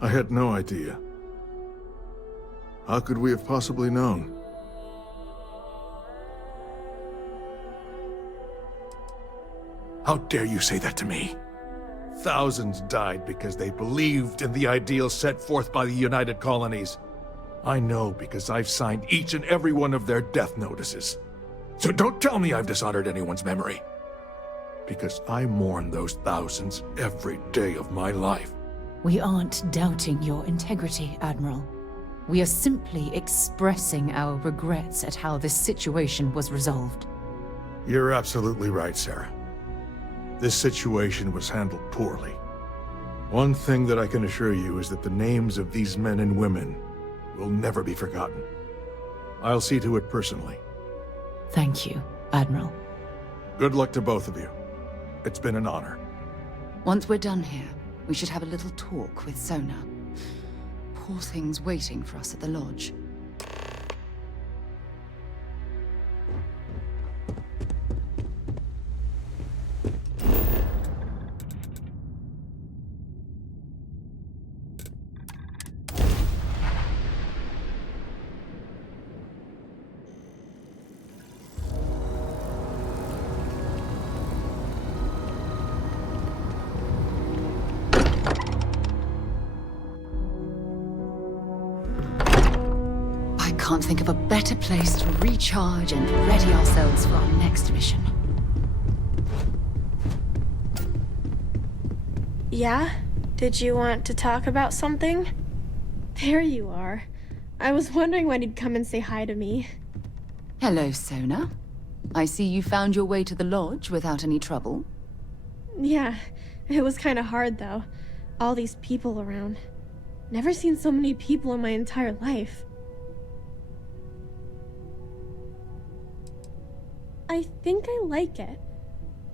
I had no idea. How could we have possibly known? How dare you say that to me? Thousands died because they believed in the ideals set forth by the United Colonies. I know because I've signed each and every one of their death notices. So don't tell me I've dishonored anyone's memory. Because I mourn those thousands every day of my life. We aren't doubting your integrity, Admiral. We are simply expressing our regrets at how this situation was resolved. You're absolutely right, Sarah. This situation was handled poorly. One thing that I can assure you is that the names of these men and women will never be forgotten. I'll see to it personally. Thank you, Admiral. Good luck to both of you. It's been an honor. Once we're done here, we should have a little talk with Sona. Poor thing's waiting for us at the lodge. can't think of a better place to recharge and ready ourselves for our next mission. Yeah? Did you want to talk about something? There you are. I was wondering when you'd come and say hi to me. Hello, Sona. I see you found your way to the lodge without any trouble. Yeah, it was kind of hard though. All these people around. Never seen so many people in my entire life. I think I like it.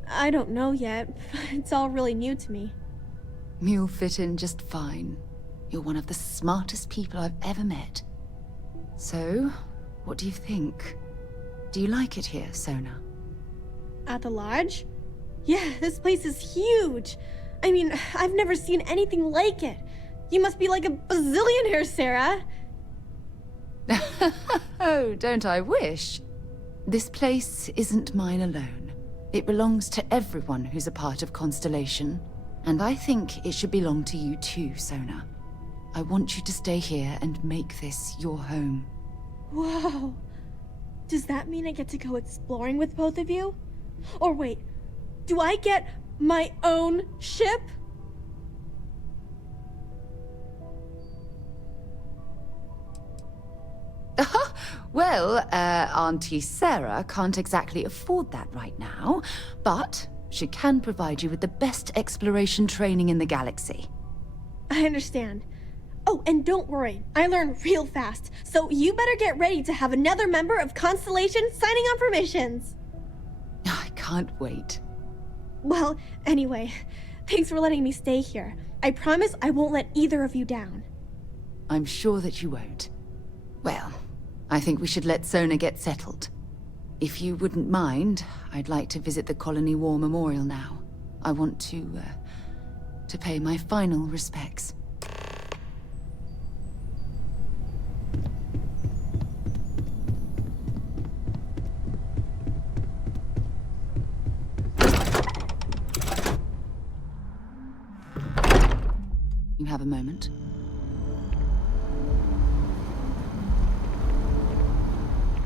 I don't know yet. It's all really new to me. You'll fit in just fine. You're one of the smartest people I've ever met. So, what do you think? Do you like it here, Sona? At the lodge? Yeah, this place is huge. I mean, I've never seen anything like it. You must be like a bazillionaire, Sarah. Oh, don't I wish? This place isn't mine alone. It belongs to everyone who's a part of Constellation. And I think it should belong to you too, Sona. I want you to stay here and make this your home. Whoa. Does that mean I get to go exploring with both of you? Or wait, do I get my own ship? Well, Auntie Sarah can't exactly afford that right now, but she can provide you with the best exploration training in the galaxy. I understand. Oh, and don't worry, I learn real fast, so you better get ready to have another member of Constellation signing on for missions. I can't wait. Well, anyway, thanks for letting me stay here. I promise I won't let either of you down. I'm sure that you won't. Well, I think we should let Sona get settled. If you wouldn't mind, I'd like to visit the Colony War Memorial now. I want to pay my final respects. You have a moment?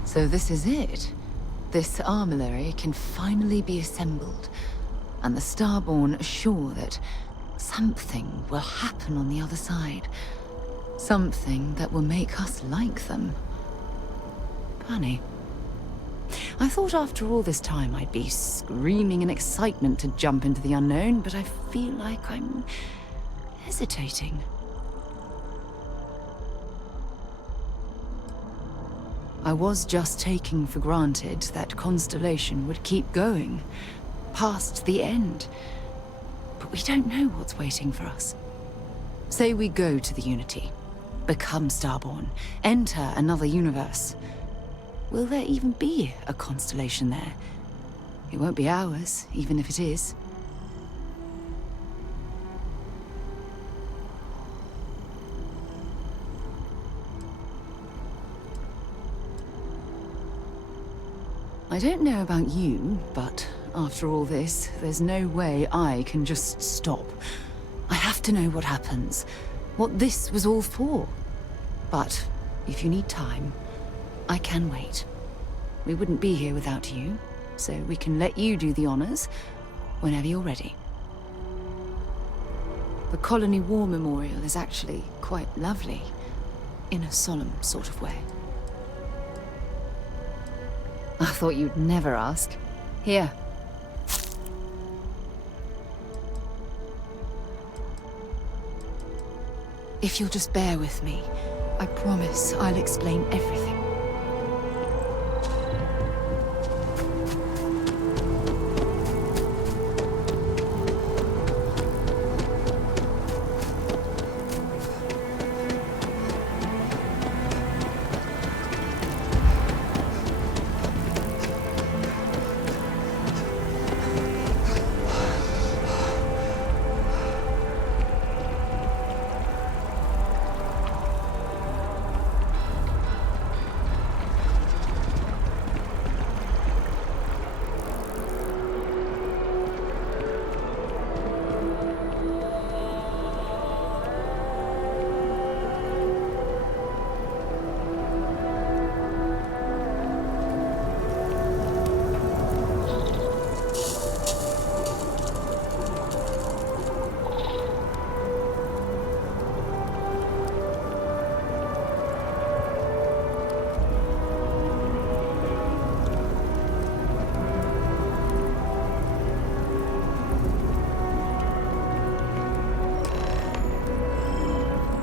So this is it. This armillary can finally be assembled, and the Starborn are sure that something will happen on the other side. Something that will make us like them. Funny. I thought after all this time I'd be screaming in excitement to jump into the unknown, but I feel like I'm hesitating. I was just taking for granted that Constellation would keep going, past the end. But we don't know what's waiting for us. Say we go to the Unity, become Starborn, enter another universe. Will there even be a Constellation there? It won't be ours, even if it is. I don't know about you, but after all this, there's no way I can just stop. I have to know what happens, what this was all for. But if you need time, I can wait. We wouldn't be here without you, so we can let you do the honors whenever you're ready. The Colony War Memorial is actually quite lovely, in a solemn sort of way. I thought you'd never ask. Here. If you'll just bear with me, I promise I'll explain everything.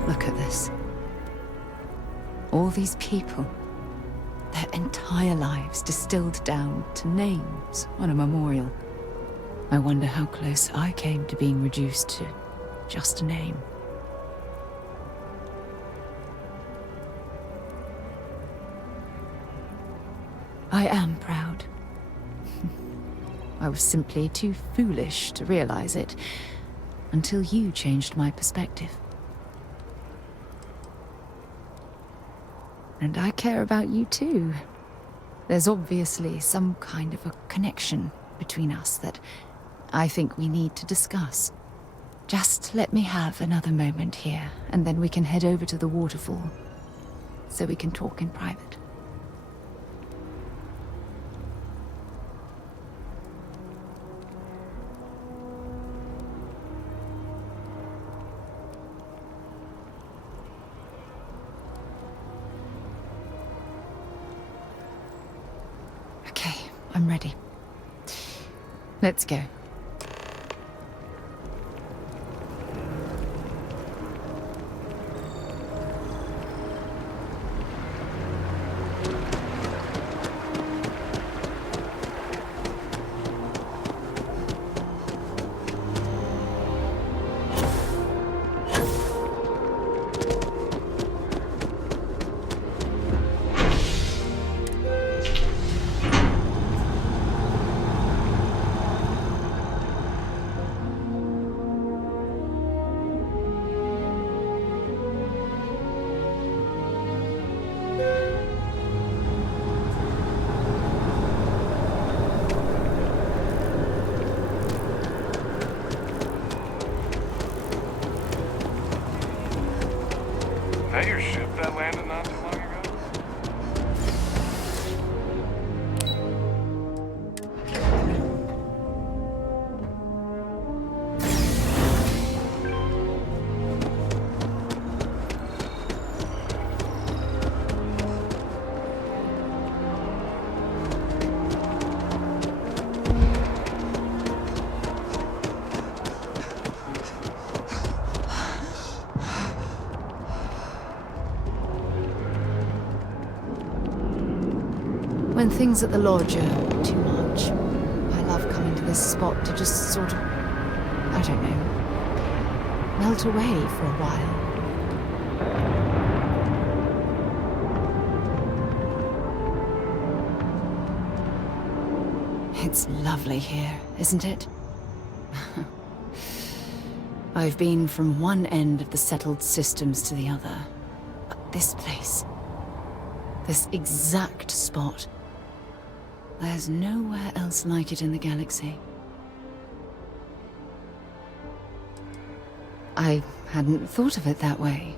Look at this. All these people. Their entire lives distilled down to names on a memorial. I wonder how close I came to being reduced to just a name. I am proud. I was simply too foolish to realize it until you changed my perspective. And I care about you too. There's obviously some kind of a connection between us that I think we need to discuss. Just let me have another moment here, and then we can head over to the waterfall, so we can talk in private. I'm ready. Let's go. That your ship that landed not too long ago? When things at the lodge are too much, I love coming to this spot to just sort of, I don't know, melt away for a while. It's lovely here, isn't it? I've been from one end of the settled systems to the other, but this place, this exact spot, there's nowhere else like it in the galaxy. I hadn't thought of it that way.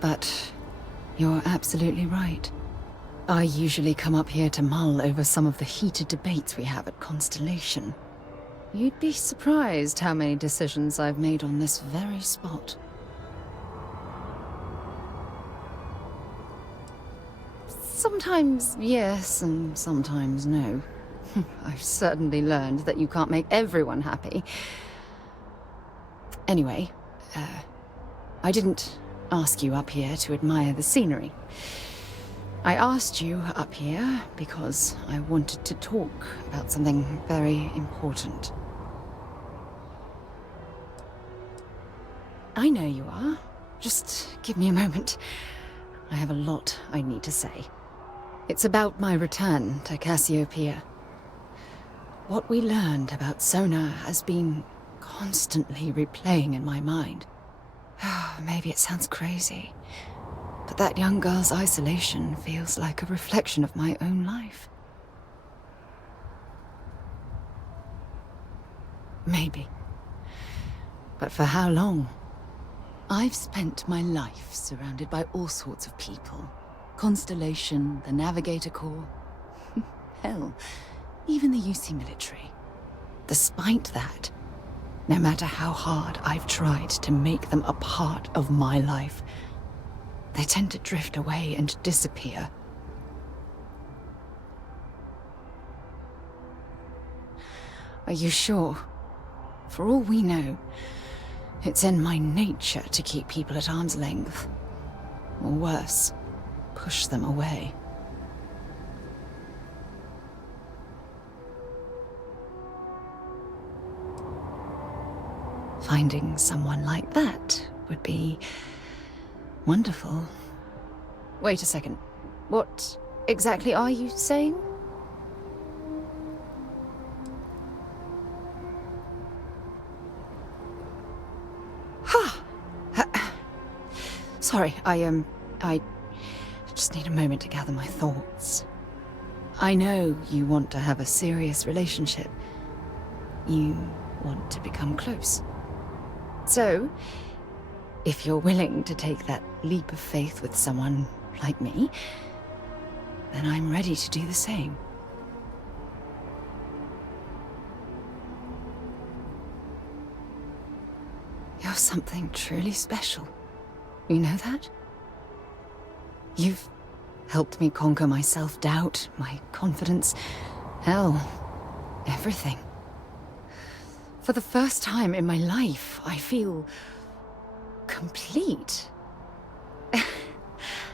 But you're absolutely right. I usually come up here to mull over some of the heated debates we have at Constellation. You'd be surprised how many decisions I've made on this very spot. Sometimes yes, and sometimes no. I've certainly learned that you can't make everyone happy. Anyway, I didn't ask you up here to admire the scenery. I asked you up here because I wanted to talk about something very important. I know you are. Just give me a moment. I have a lot I need to say. It's about my return to Cassiopeia. What we learned about Sona has been constantly replaying in my mind. Maybe it sounds crazy, but that young girl's isolation feels like a reflection of my own life. Maybe. But for how long? I've spent my life surrounded by all sorts of people. Constellation, the Navigator Corps. Hell, even the UC military. Despite that, no matter how hard I've tried to make them a part of my life, they tend to drift away and disappear. Are you sure? For all we know, It's in my nature to keep people at arm's length. Or worse, push them away. Finding someone like that would be wonderful. Wait a second. What exactly are you saying? Sorry, I just need a moment to gather my thoughts. I know you want to have a serious relationship. You want to become close. So, if you're willing to take that leap of faith with someone like me, then I'm ready to do the same. You're something truly special. You know that? You've helped me conquer my self-doubt, my confidence, hell, everything. For the first time in my life, I feel complete.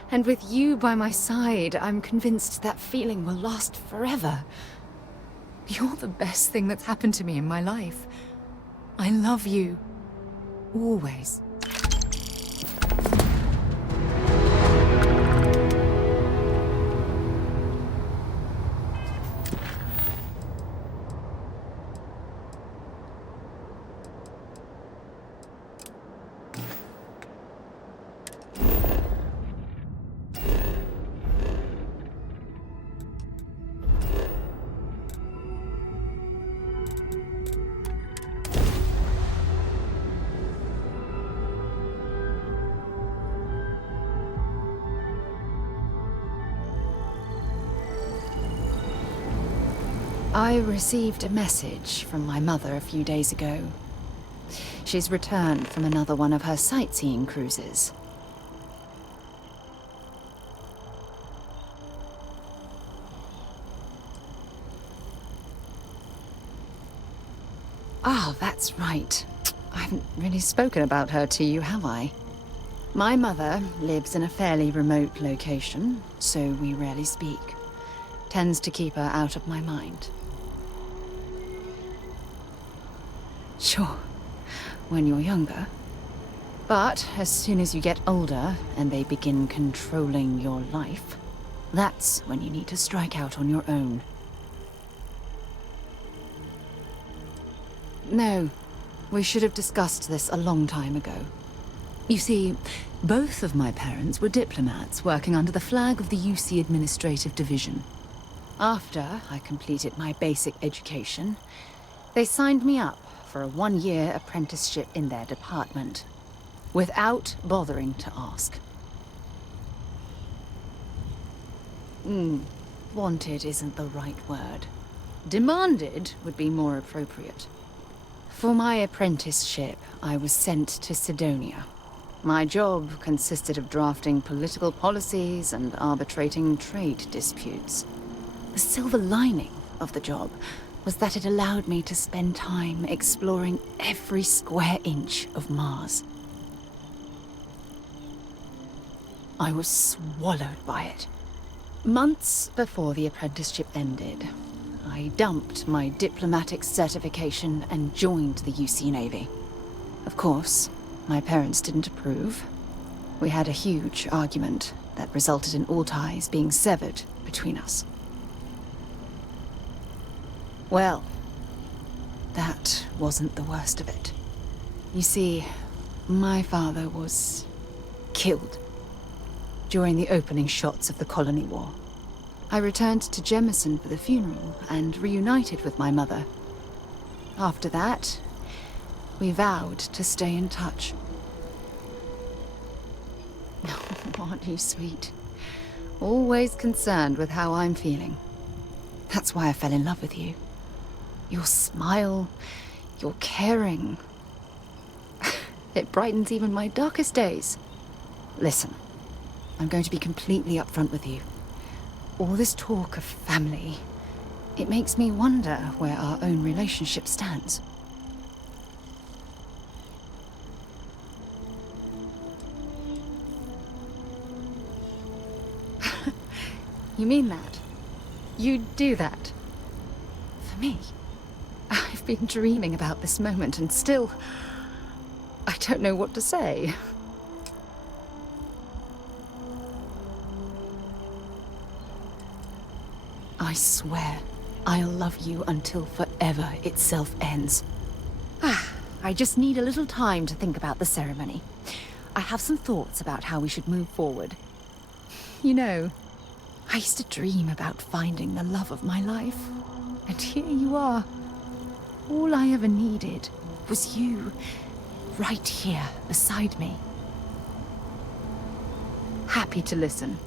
And with you by my side, I'm convinced that feeling will last forever. You're the best thing that's happened to me in my life. I love you. Always. I received a message from my mother a few days ago. She's returned from another one of her sightseeing cruises. Ah, that's right. I haven't really spoken about her to you, have I? My mother lives in a fairly remote location, so we rarely speak. Tends to keep her out of my mind. Sure, when you're younger. But as soon as you get older and they begin controlling your life, that's when you need to strike out on your own. No, we should have discussed this a long time ago. You see, both of my parents were diplomats working under the flag of the UC Administrative Division. After I completed my basic education, they signed me up for a one-year apprenticeship in their department, without bothering to ask. Wanted isn't the right word. Demanded would be more appropriate. For my apprenticeship, I was sent to Sidonia. My job consisted of drafting political policies and arbitrating trade disputes. The silver lining of the job was that it allowed me to spend time exploring every square inch of Mars. I was swallowed by it. Months before the apprenticeship ended, I dumped my diplomatic certification and joined the UC Navy. Of course, my parents didn't approve. We had a huge argument that resulted in all ties being severed between us. Well, that wasn't the worst of it. You see, my father was killed during the opening shots of the Colony War. I returned to Jemison for the funeral and reunited with my mother. After that, we vowed to stay in touch. Aren't you sweet? Always concerned with how I'm feeling. That's why I fell in love with you. Your smile, your caring. It brightens even my darkest days. Listen, I'm going to be completely upfront with you. All this talk of family, it makes me wonder where our own relationship stands. You mean that? You do that? For me? I've been dreaming about this moment and still... I don't know what to say. I swear, I'll love you until forever itself ends. I just need a little time to think about the ceremony. I have some thoughts about how we should move forward. You know, I used to dream about finding the love of my life. And here you are. All I ever needed was you, right here beside me. Happy to listen.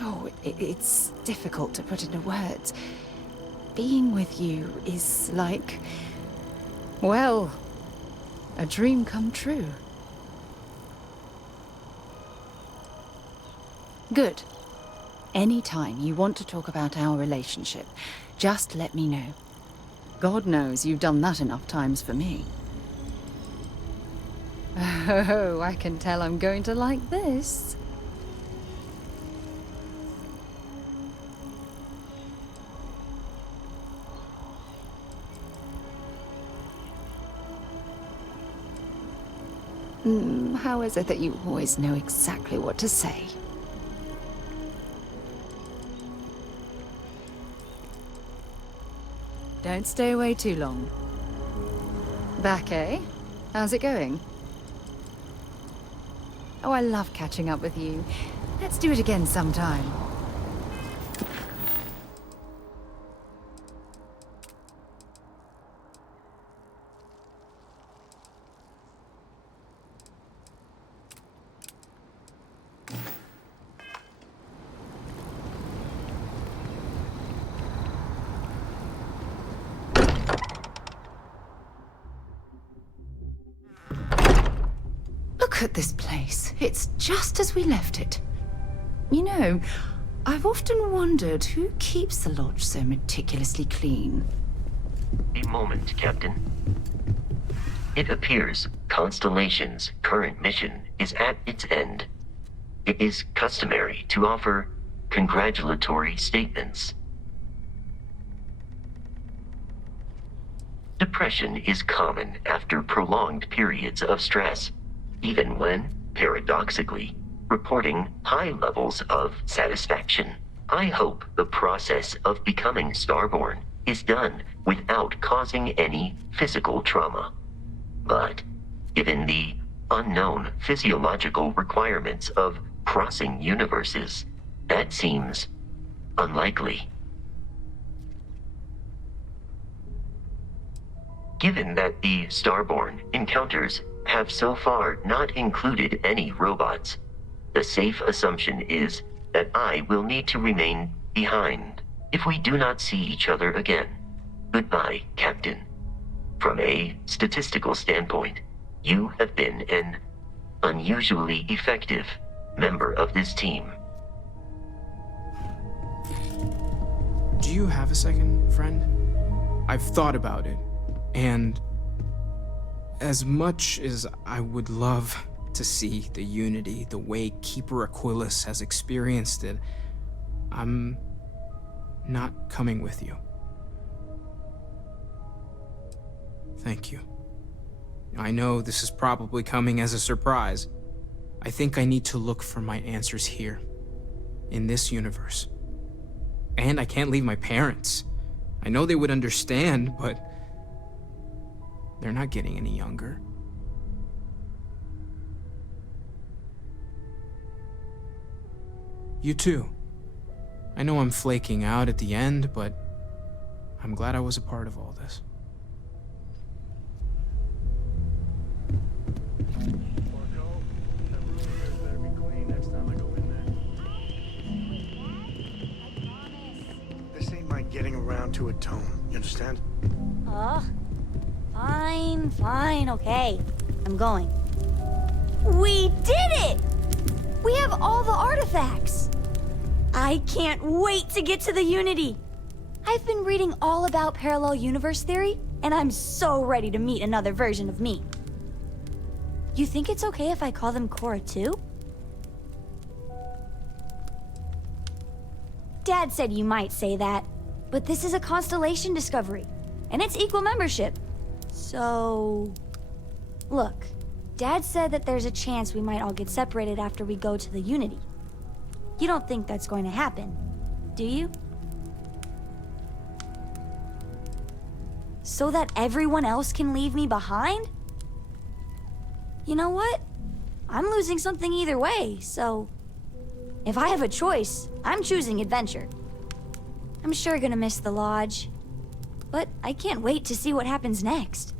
Oh, it's difficult to put into words. Being with you is like, well, a dream come true. Good. Anytime you want to talk about our relationship, just let me know. God knows you've done that enough times for me. Oh, I can tell I'm going to like this. How is it that you always know exactly what to say? Don't stay away too long. Back, eh? How's it going? Oh, I love catching up with you. Let's do it again sometime. Look at this place. It's just as we left it. You know, I've often wondered who keeps the lodge so meticulously clean. A moment, Captain. It appears Constellation's current mission is at its end. It is customary to offer congratulatory statements. Depression is common after prolonged periods of stress, even when, paradoxically, reporting high levels of satisfaction. I hope the process of becoming Starborn is done without causing any physical trauma. But, given the unknown physiological requirements of crossing universes, that seems unlikely. Given that the Starborn encounters have so far not included any robots, the safe assumption is that I will need to remain behind if we do not see each other again. Goodbye, Captain. From a statistical standpoint, you have been an unusually effective member of this team. Do you have a second, friend? I've thought about it, and as much as I would love to see the Unity the way Keeper Aquilus has experienced it, I'm not coming with you. Thank you. I know this is probably coming as a surprise. I think I need to look for my answers here, in this universe. And I can't leave my parents. I know they would understand, but they're not getting any younger. You too. I know I'm flaking out at the end, but I'm glad I was a part of all this. This ain't my getting around to a tone, you understand? Fine, okay. I'm going. We did it! We have all the artifacts! I can't wait to get to the Unity! I've been reading all about parallel universe theory, and I'm so ready to meet another version of me. You think it's okay if I call them Cora too? Dad said you might say that, but this is a Constellation discovery, and it's equal membership. So... Look, Dad said that there's a chance we might all get separated after we go to the Unity. You don't think that's going to happen, do you? So that everyone else can leave me behind? You know what? I'm losing something either way, so... If I have a choice, I'm choosing adventure. I'm sure gonna miss the lodge, but I can't wait to see what happens next.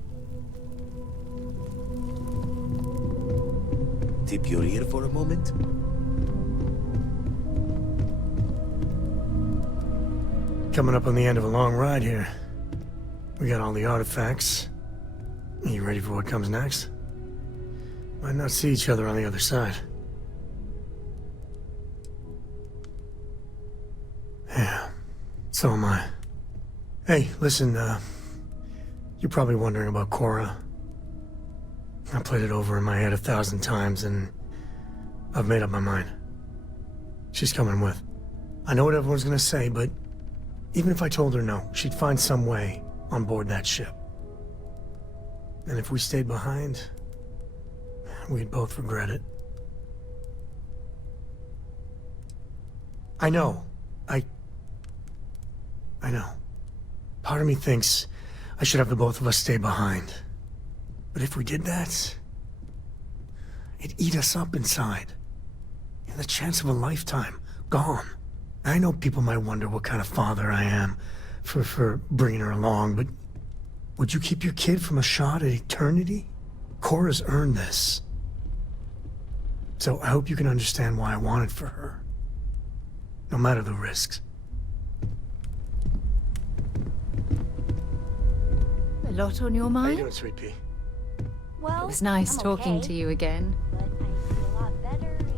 Tip your ear for a moment. Coming up on the end of a long ride here. We got all the artifacts. You ready for what comes next? Might not see each other on the other side. Yeah, so am I. Hey, listen, you're probably wondering about Cora. I played it over in my head 1,000 times, and I've made up my mind. She's coming with. I know what everyone's gonna say, but even if I told her no, she'd find some way on board that ship. And if we stayed behind, we'd both regret it. I know. I know. Part of me thinks I should have the both of us stay behind. But if we did that, it'd eat us up inside. And the chance of a lifetime, gone. I know people might wonder what kind of father I am for bringing her along, but would you keep your kid from a shot at eternity? Cora's earned this. So I hope you can understand why I want it for her. No matter the risks. A lot on your mind? How you doing, Sweet Pea? Well, It was nice I'm talking okay, to you again. but I feel a lot better and...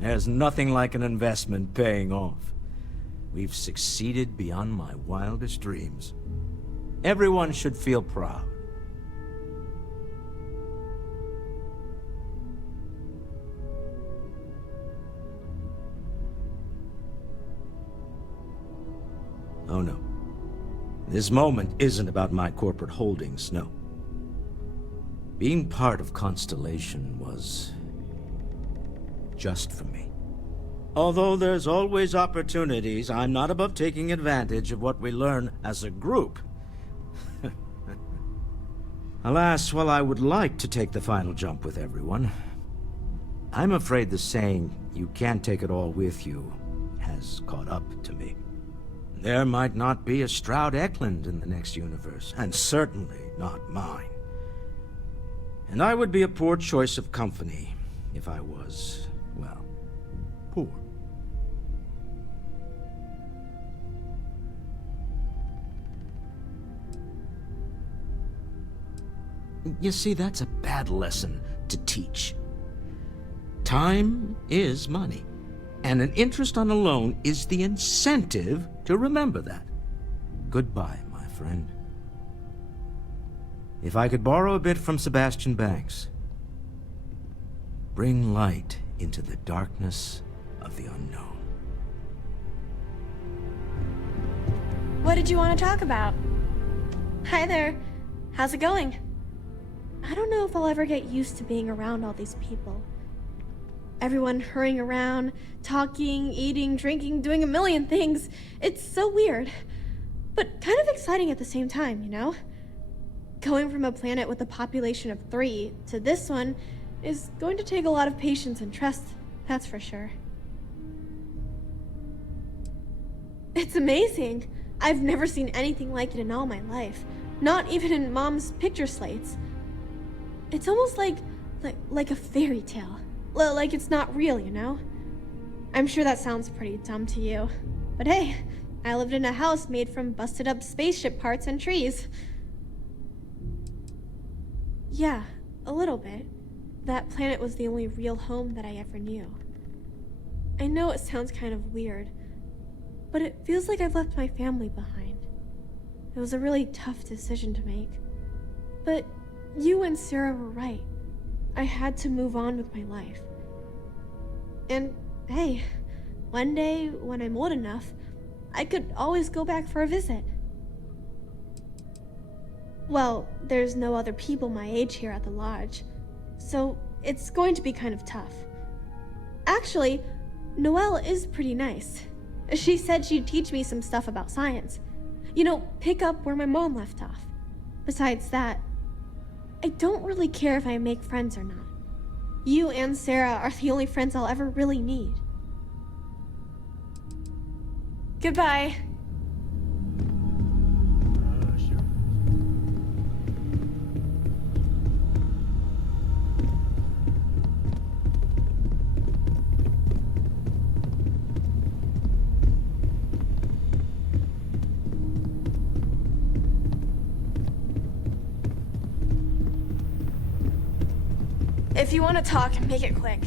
There's nothing like an investment paying off. We've succeeded beyond my wildest dreams. Everyone should feel proud. Oh no. This moment isn't about my corporate holdings, no. Being part of Constellation was just for me. Although there's always opportunities, I'm not above taking advantage of what we learn as a group. Alas, while I would like to take the final jump with everyone, I'm afraid the saying, "you can't take it all with you," has caught up to me. There might not be a Stroud Eklund in the next universe, and certainly not mine. And I would be a poor choice of company if I was, well, poor. You see, that's a bad lesson to teach. Time is money, and an interest on a loan is the incentive to remember that. Goodbye, my friend. If I could borrow a bit from Sebastian Banks, bring light into the darkness of the unknown. What did you want to talk about? Hi there. How's it going? I don't know if I'll ever get used to being around all these people. Everyone hurrying around, talking, eating, drinking, doing a million things. It's so weird, but kind of exciting at the same time, you know? Going from a planet with a population of 3 to this one is going to take a lot of patience and trust, that's for sure. It's amazing. I've never seen anything like it in all my life, not even in Mom's picture slates. It's almost like a fairy tale. Like it's not real, you know? I'm sure that sounds pretty dumb to you. But hey, I lived in a house made from busted up spaceship parts and trees. Yeah, a little bit. That planet was the only real home that I ever knew. I know it sounds kind of weird, but it feels like I've left my family behind. It was a really tough decision to make. But you and Sarah were right. I had to move on with my life. And hey, one day when I'm old enough, I could always go back for a visit. Well, there's no other people my age here at the lodge, so it's going to be kind of tough. Actually, Noelle is pretty nice. She said she'd teach me some stuff about science. You know, pick up where my mom left off. Besides that, I don't really care if I make friends or not. You and Sarah are the only friends I'll ever really need. Goodbye. If you want to talk, make it quick.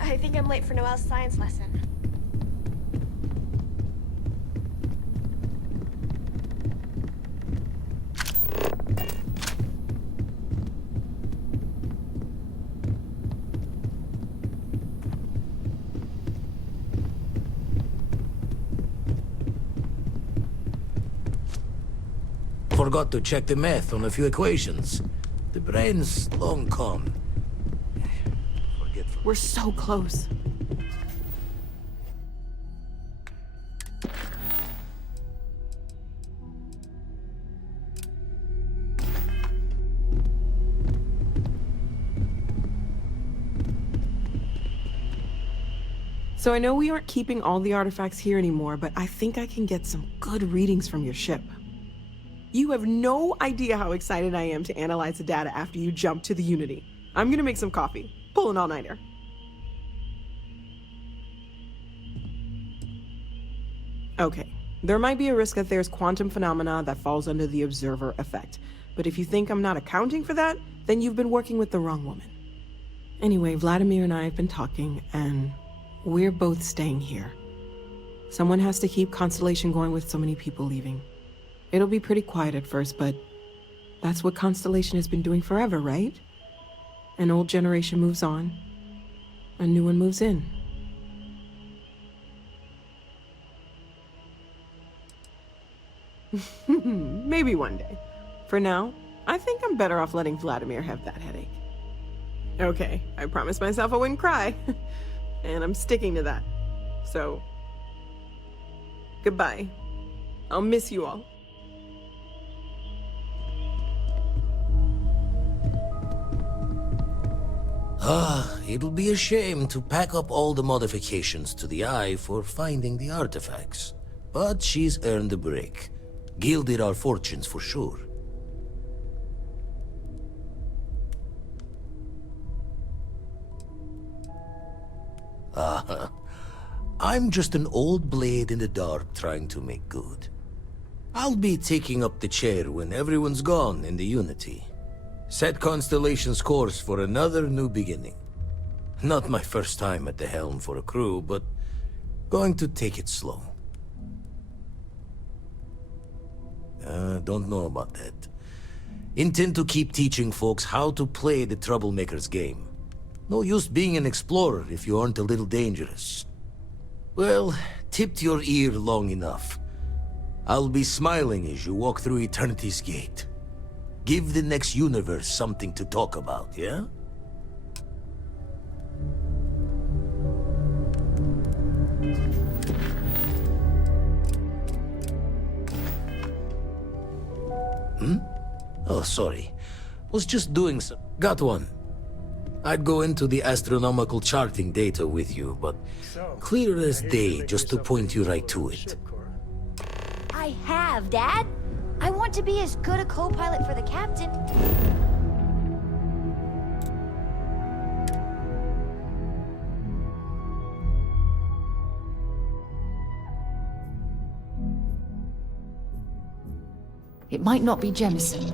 I think I'm late for Noelle's science lesson. Forgot to check the math on a few equations. The brain's long gone. We're so close. So I know we aren't keeping all the artifacts here anymore, but I think I can get some good readings from your ship. You have no idea how excited I am to analyze the data after you jump to the Unity. I'm gonna make some coffee. Pull an all-nighter. Okay, there might be a risk that there's quantum phenomena that falls under the observer effect. But if you think I'm not accounting for that, then you've been working with the wrong woman. Anyway, Vladimir and I have been talking, and we're both staying here. Someone has to keep Constellation going with so many people leaving. It'll be pretty quiet at first, but that's what Constellation has been doing forever, right? An old generation moves on, a new one moves in. Maybe one day. For now, I think I'm better off letting Vladimir have that headache. Okay, I promised myself I wouldn't cry. And I'm sticking to that. So, goodbye. I'll miss you all. It'll be a shame to pack up all the modifications to the Eye for finding the artifacts. But she's earned a break. Gilded our fortunes for sure. I'm just an old blade in the dark trying to make good. I'll be taking up the chair when everyone's gone in the Unity. Set Constellation's course for another new beginning. Not my first time at the helm for a crew, but going to take it slow. Don't know about that. Intend to keep teaching folks how to play the Troublemaker's game. No use being an explorer if you aren't a little dangerous. Well, tipped your ear long enough. I'll be smiling as you walk through Eternity's gate. Give the next universe something to talk about, yeah? Oh, sorry. Was just doing some... Got one. I'd go into the astronomical charting data with you, but clear as day just to point you right to it. I have, Dad. I want to be as good a co-pilot for the captain. It might not be Jemison,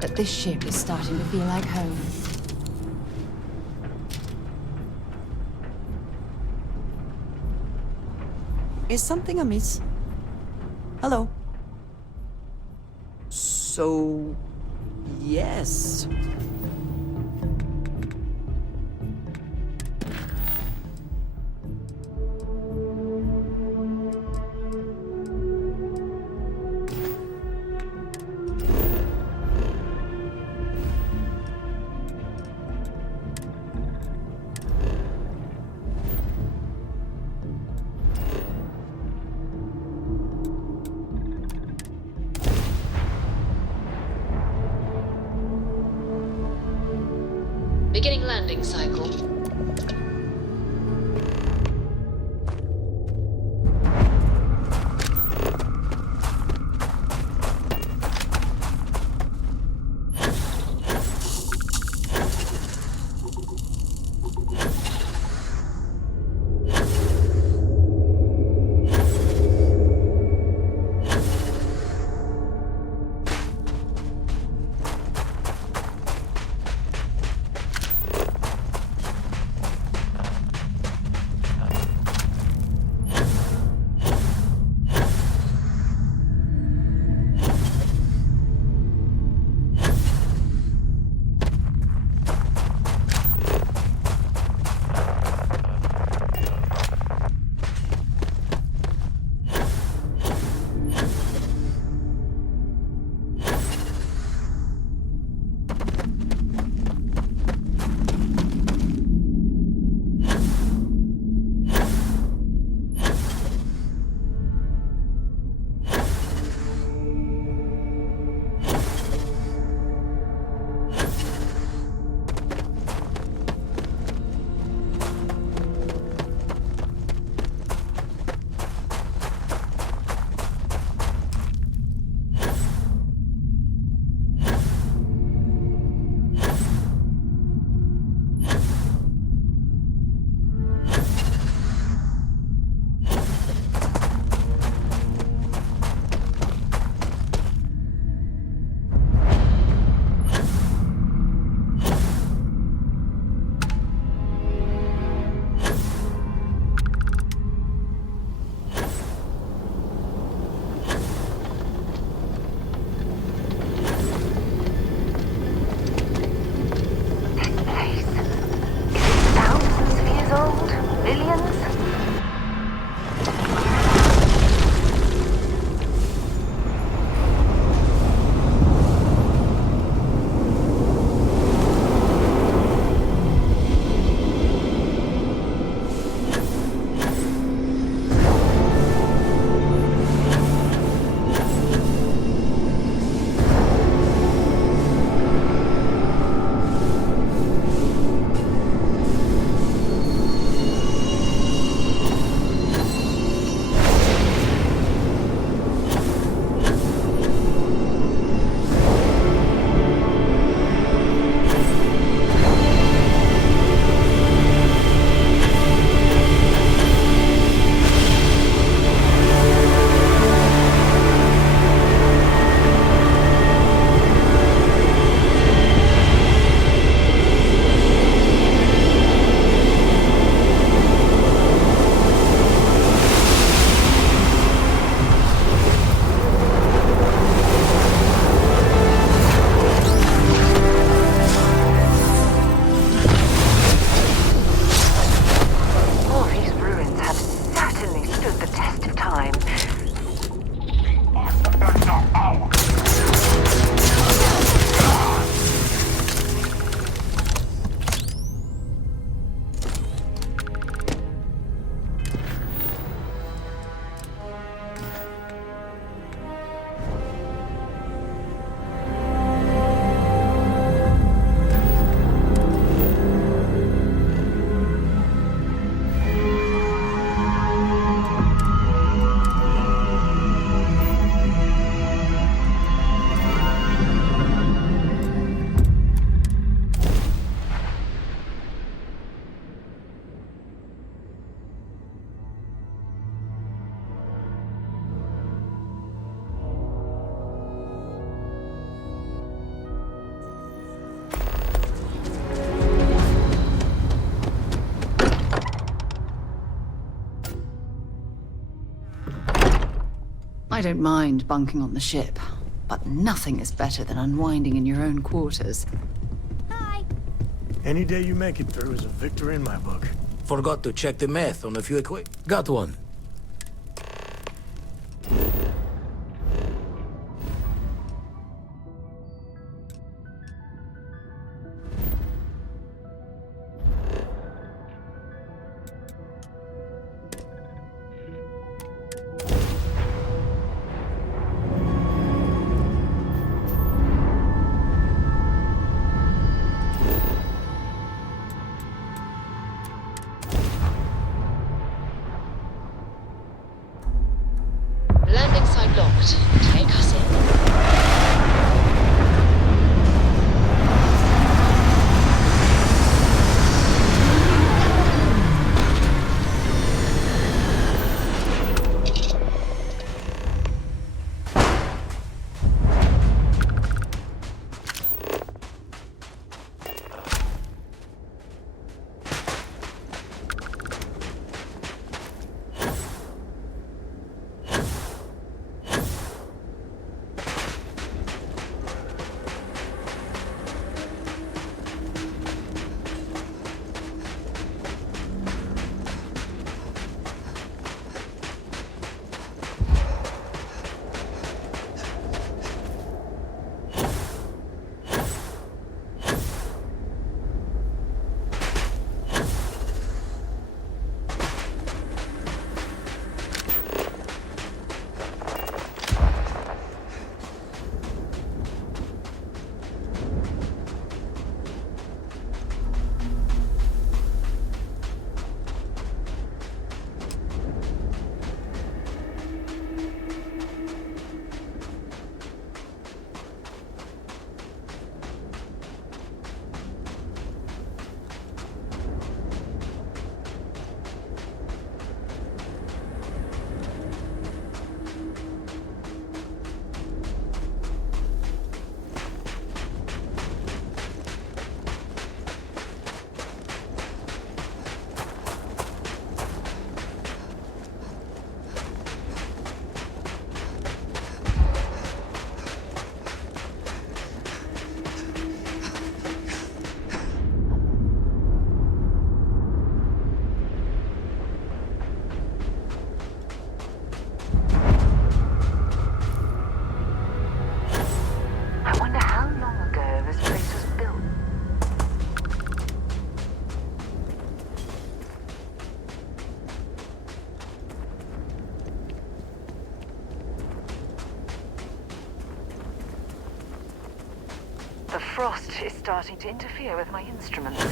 but this ship is starting to feel like home. Is something amiss? Hello. So, yes. Beginning landing cycle. I don't mind bunking on the ship, but nothing is better than unwinding in your own quarters. Any day you make it through is a victory in my book. Forgot to check the math on a few Got one. Landing site locked. Take us in. The frost is starting to interfere with my instruments.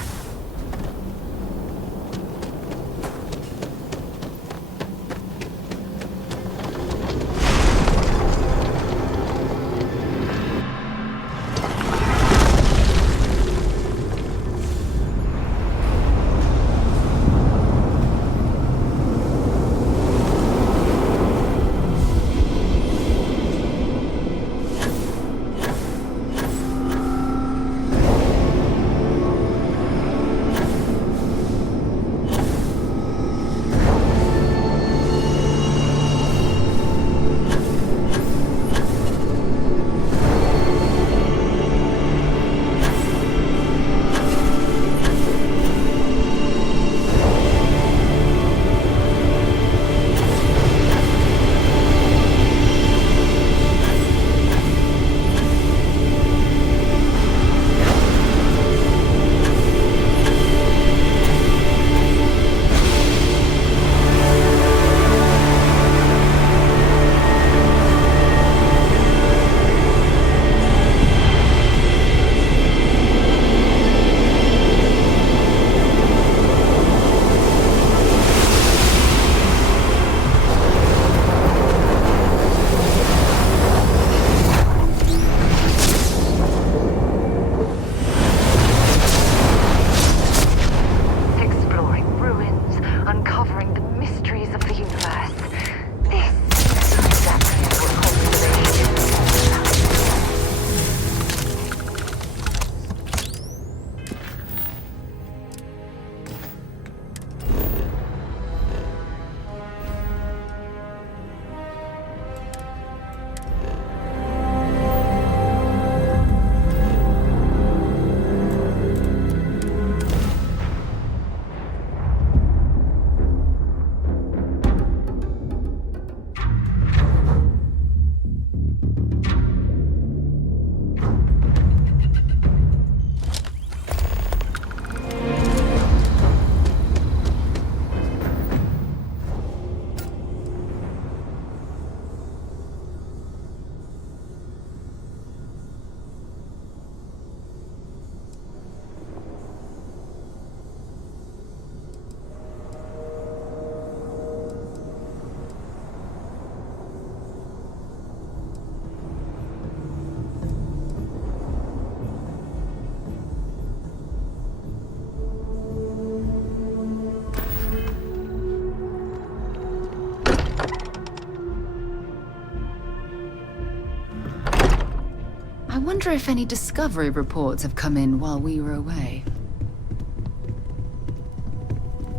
wonder if any discovery reports have come in while we were away.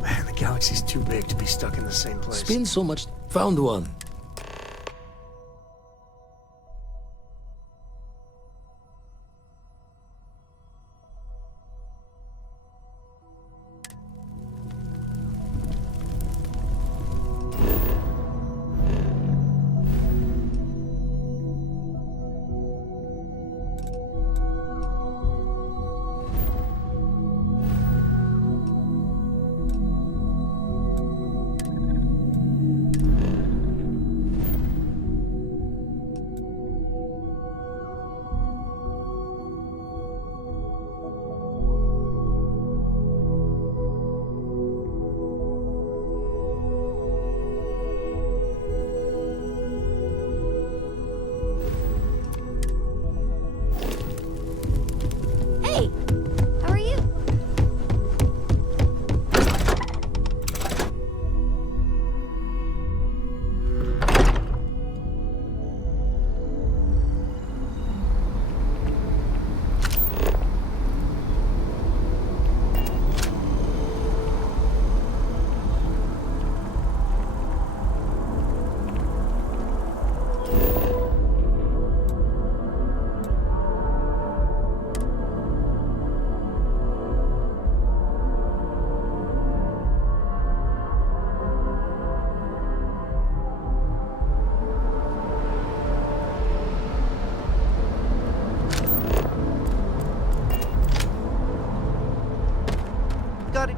Man, the galaxy's too big to be stuck in the same place. It's been so much. Found one. Hey, how are you?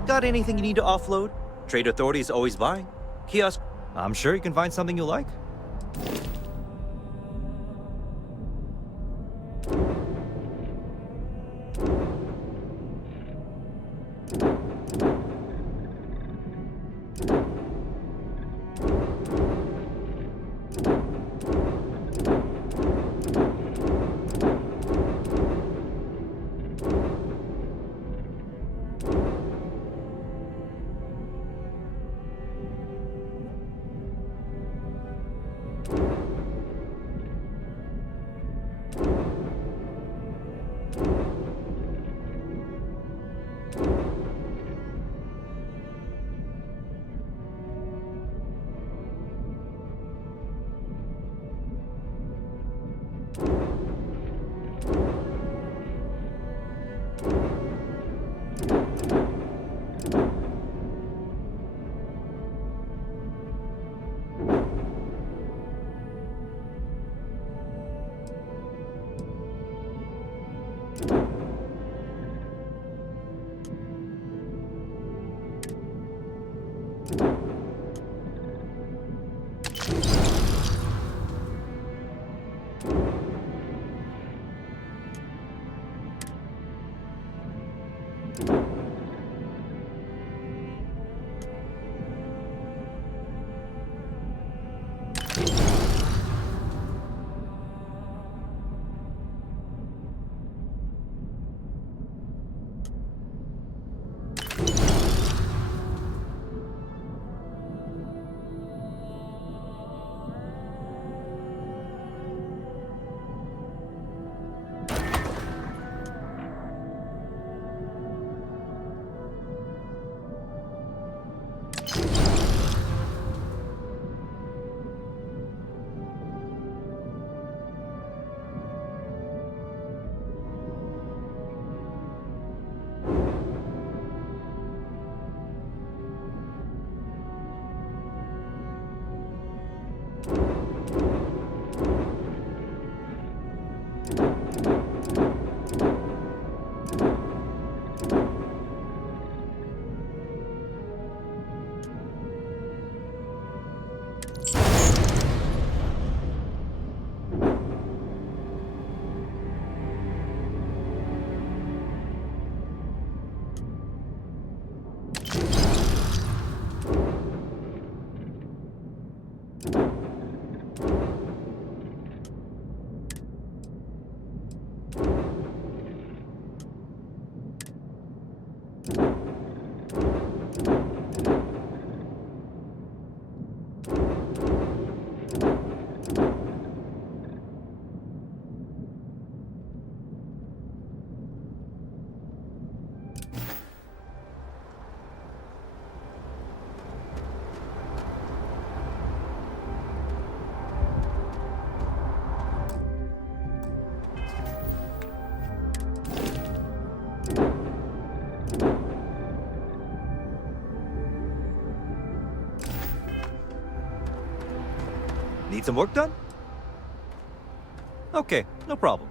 Got anything you need to offload? Trade Authority is always buying. Kiosk, I'm sure you can find something you like. Need some work done? Okay, no problem.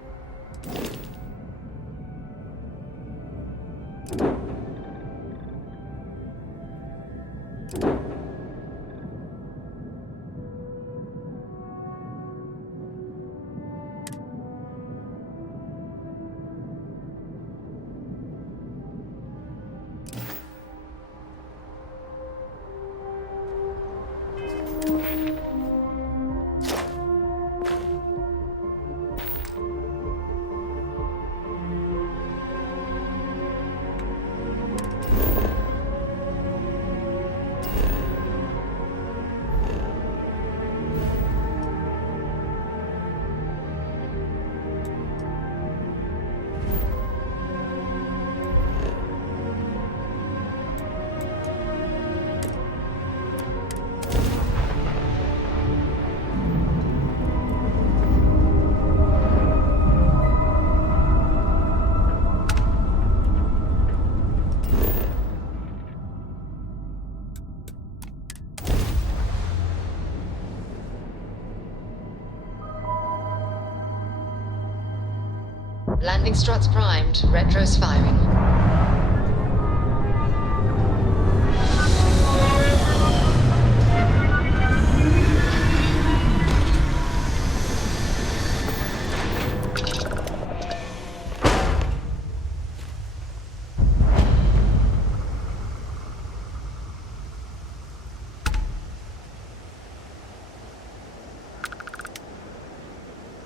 Landing struts primed, retros firing.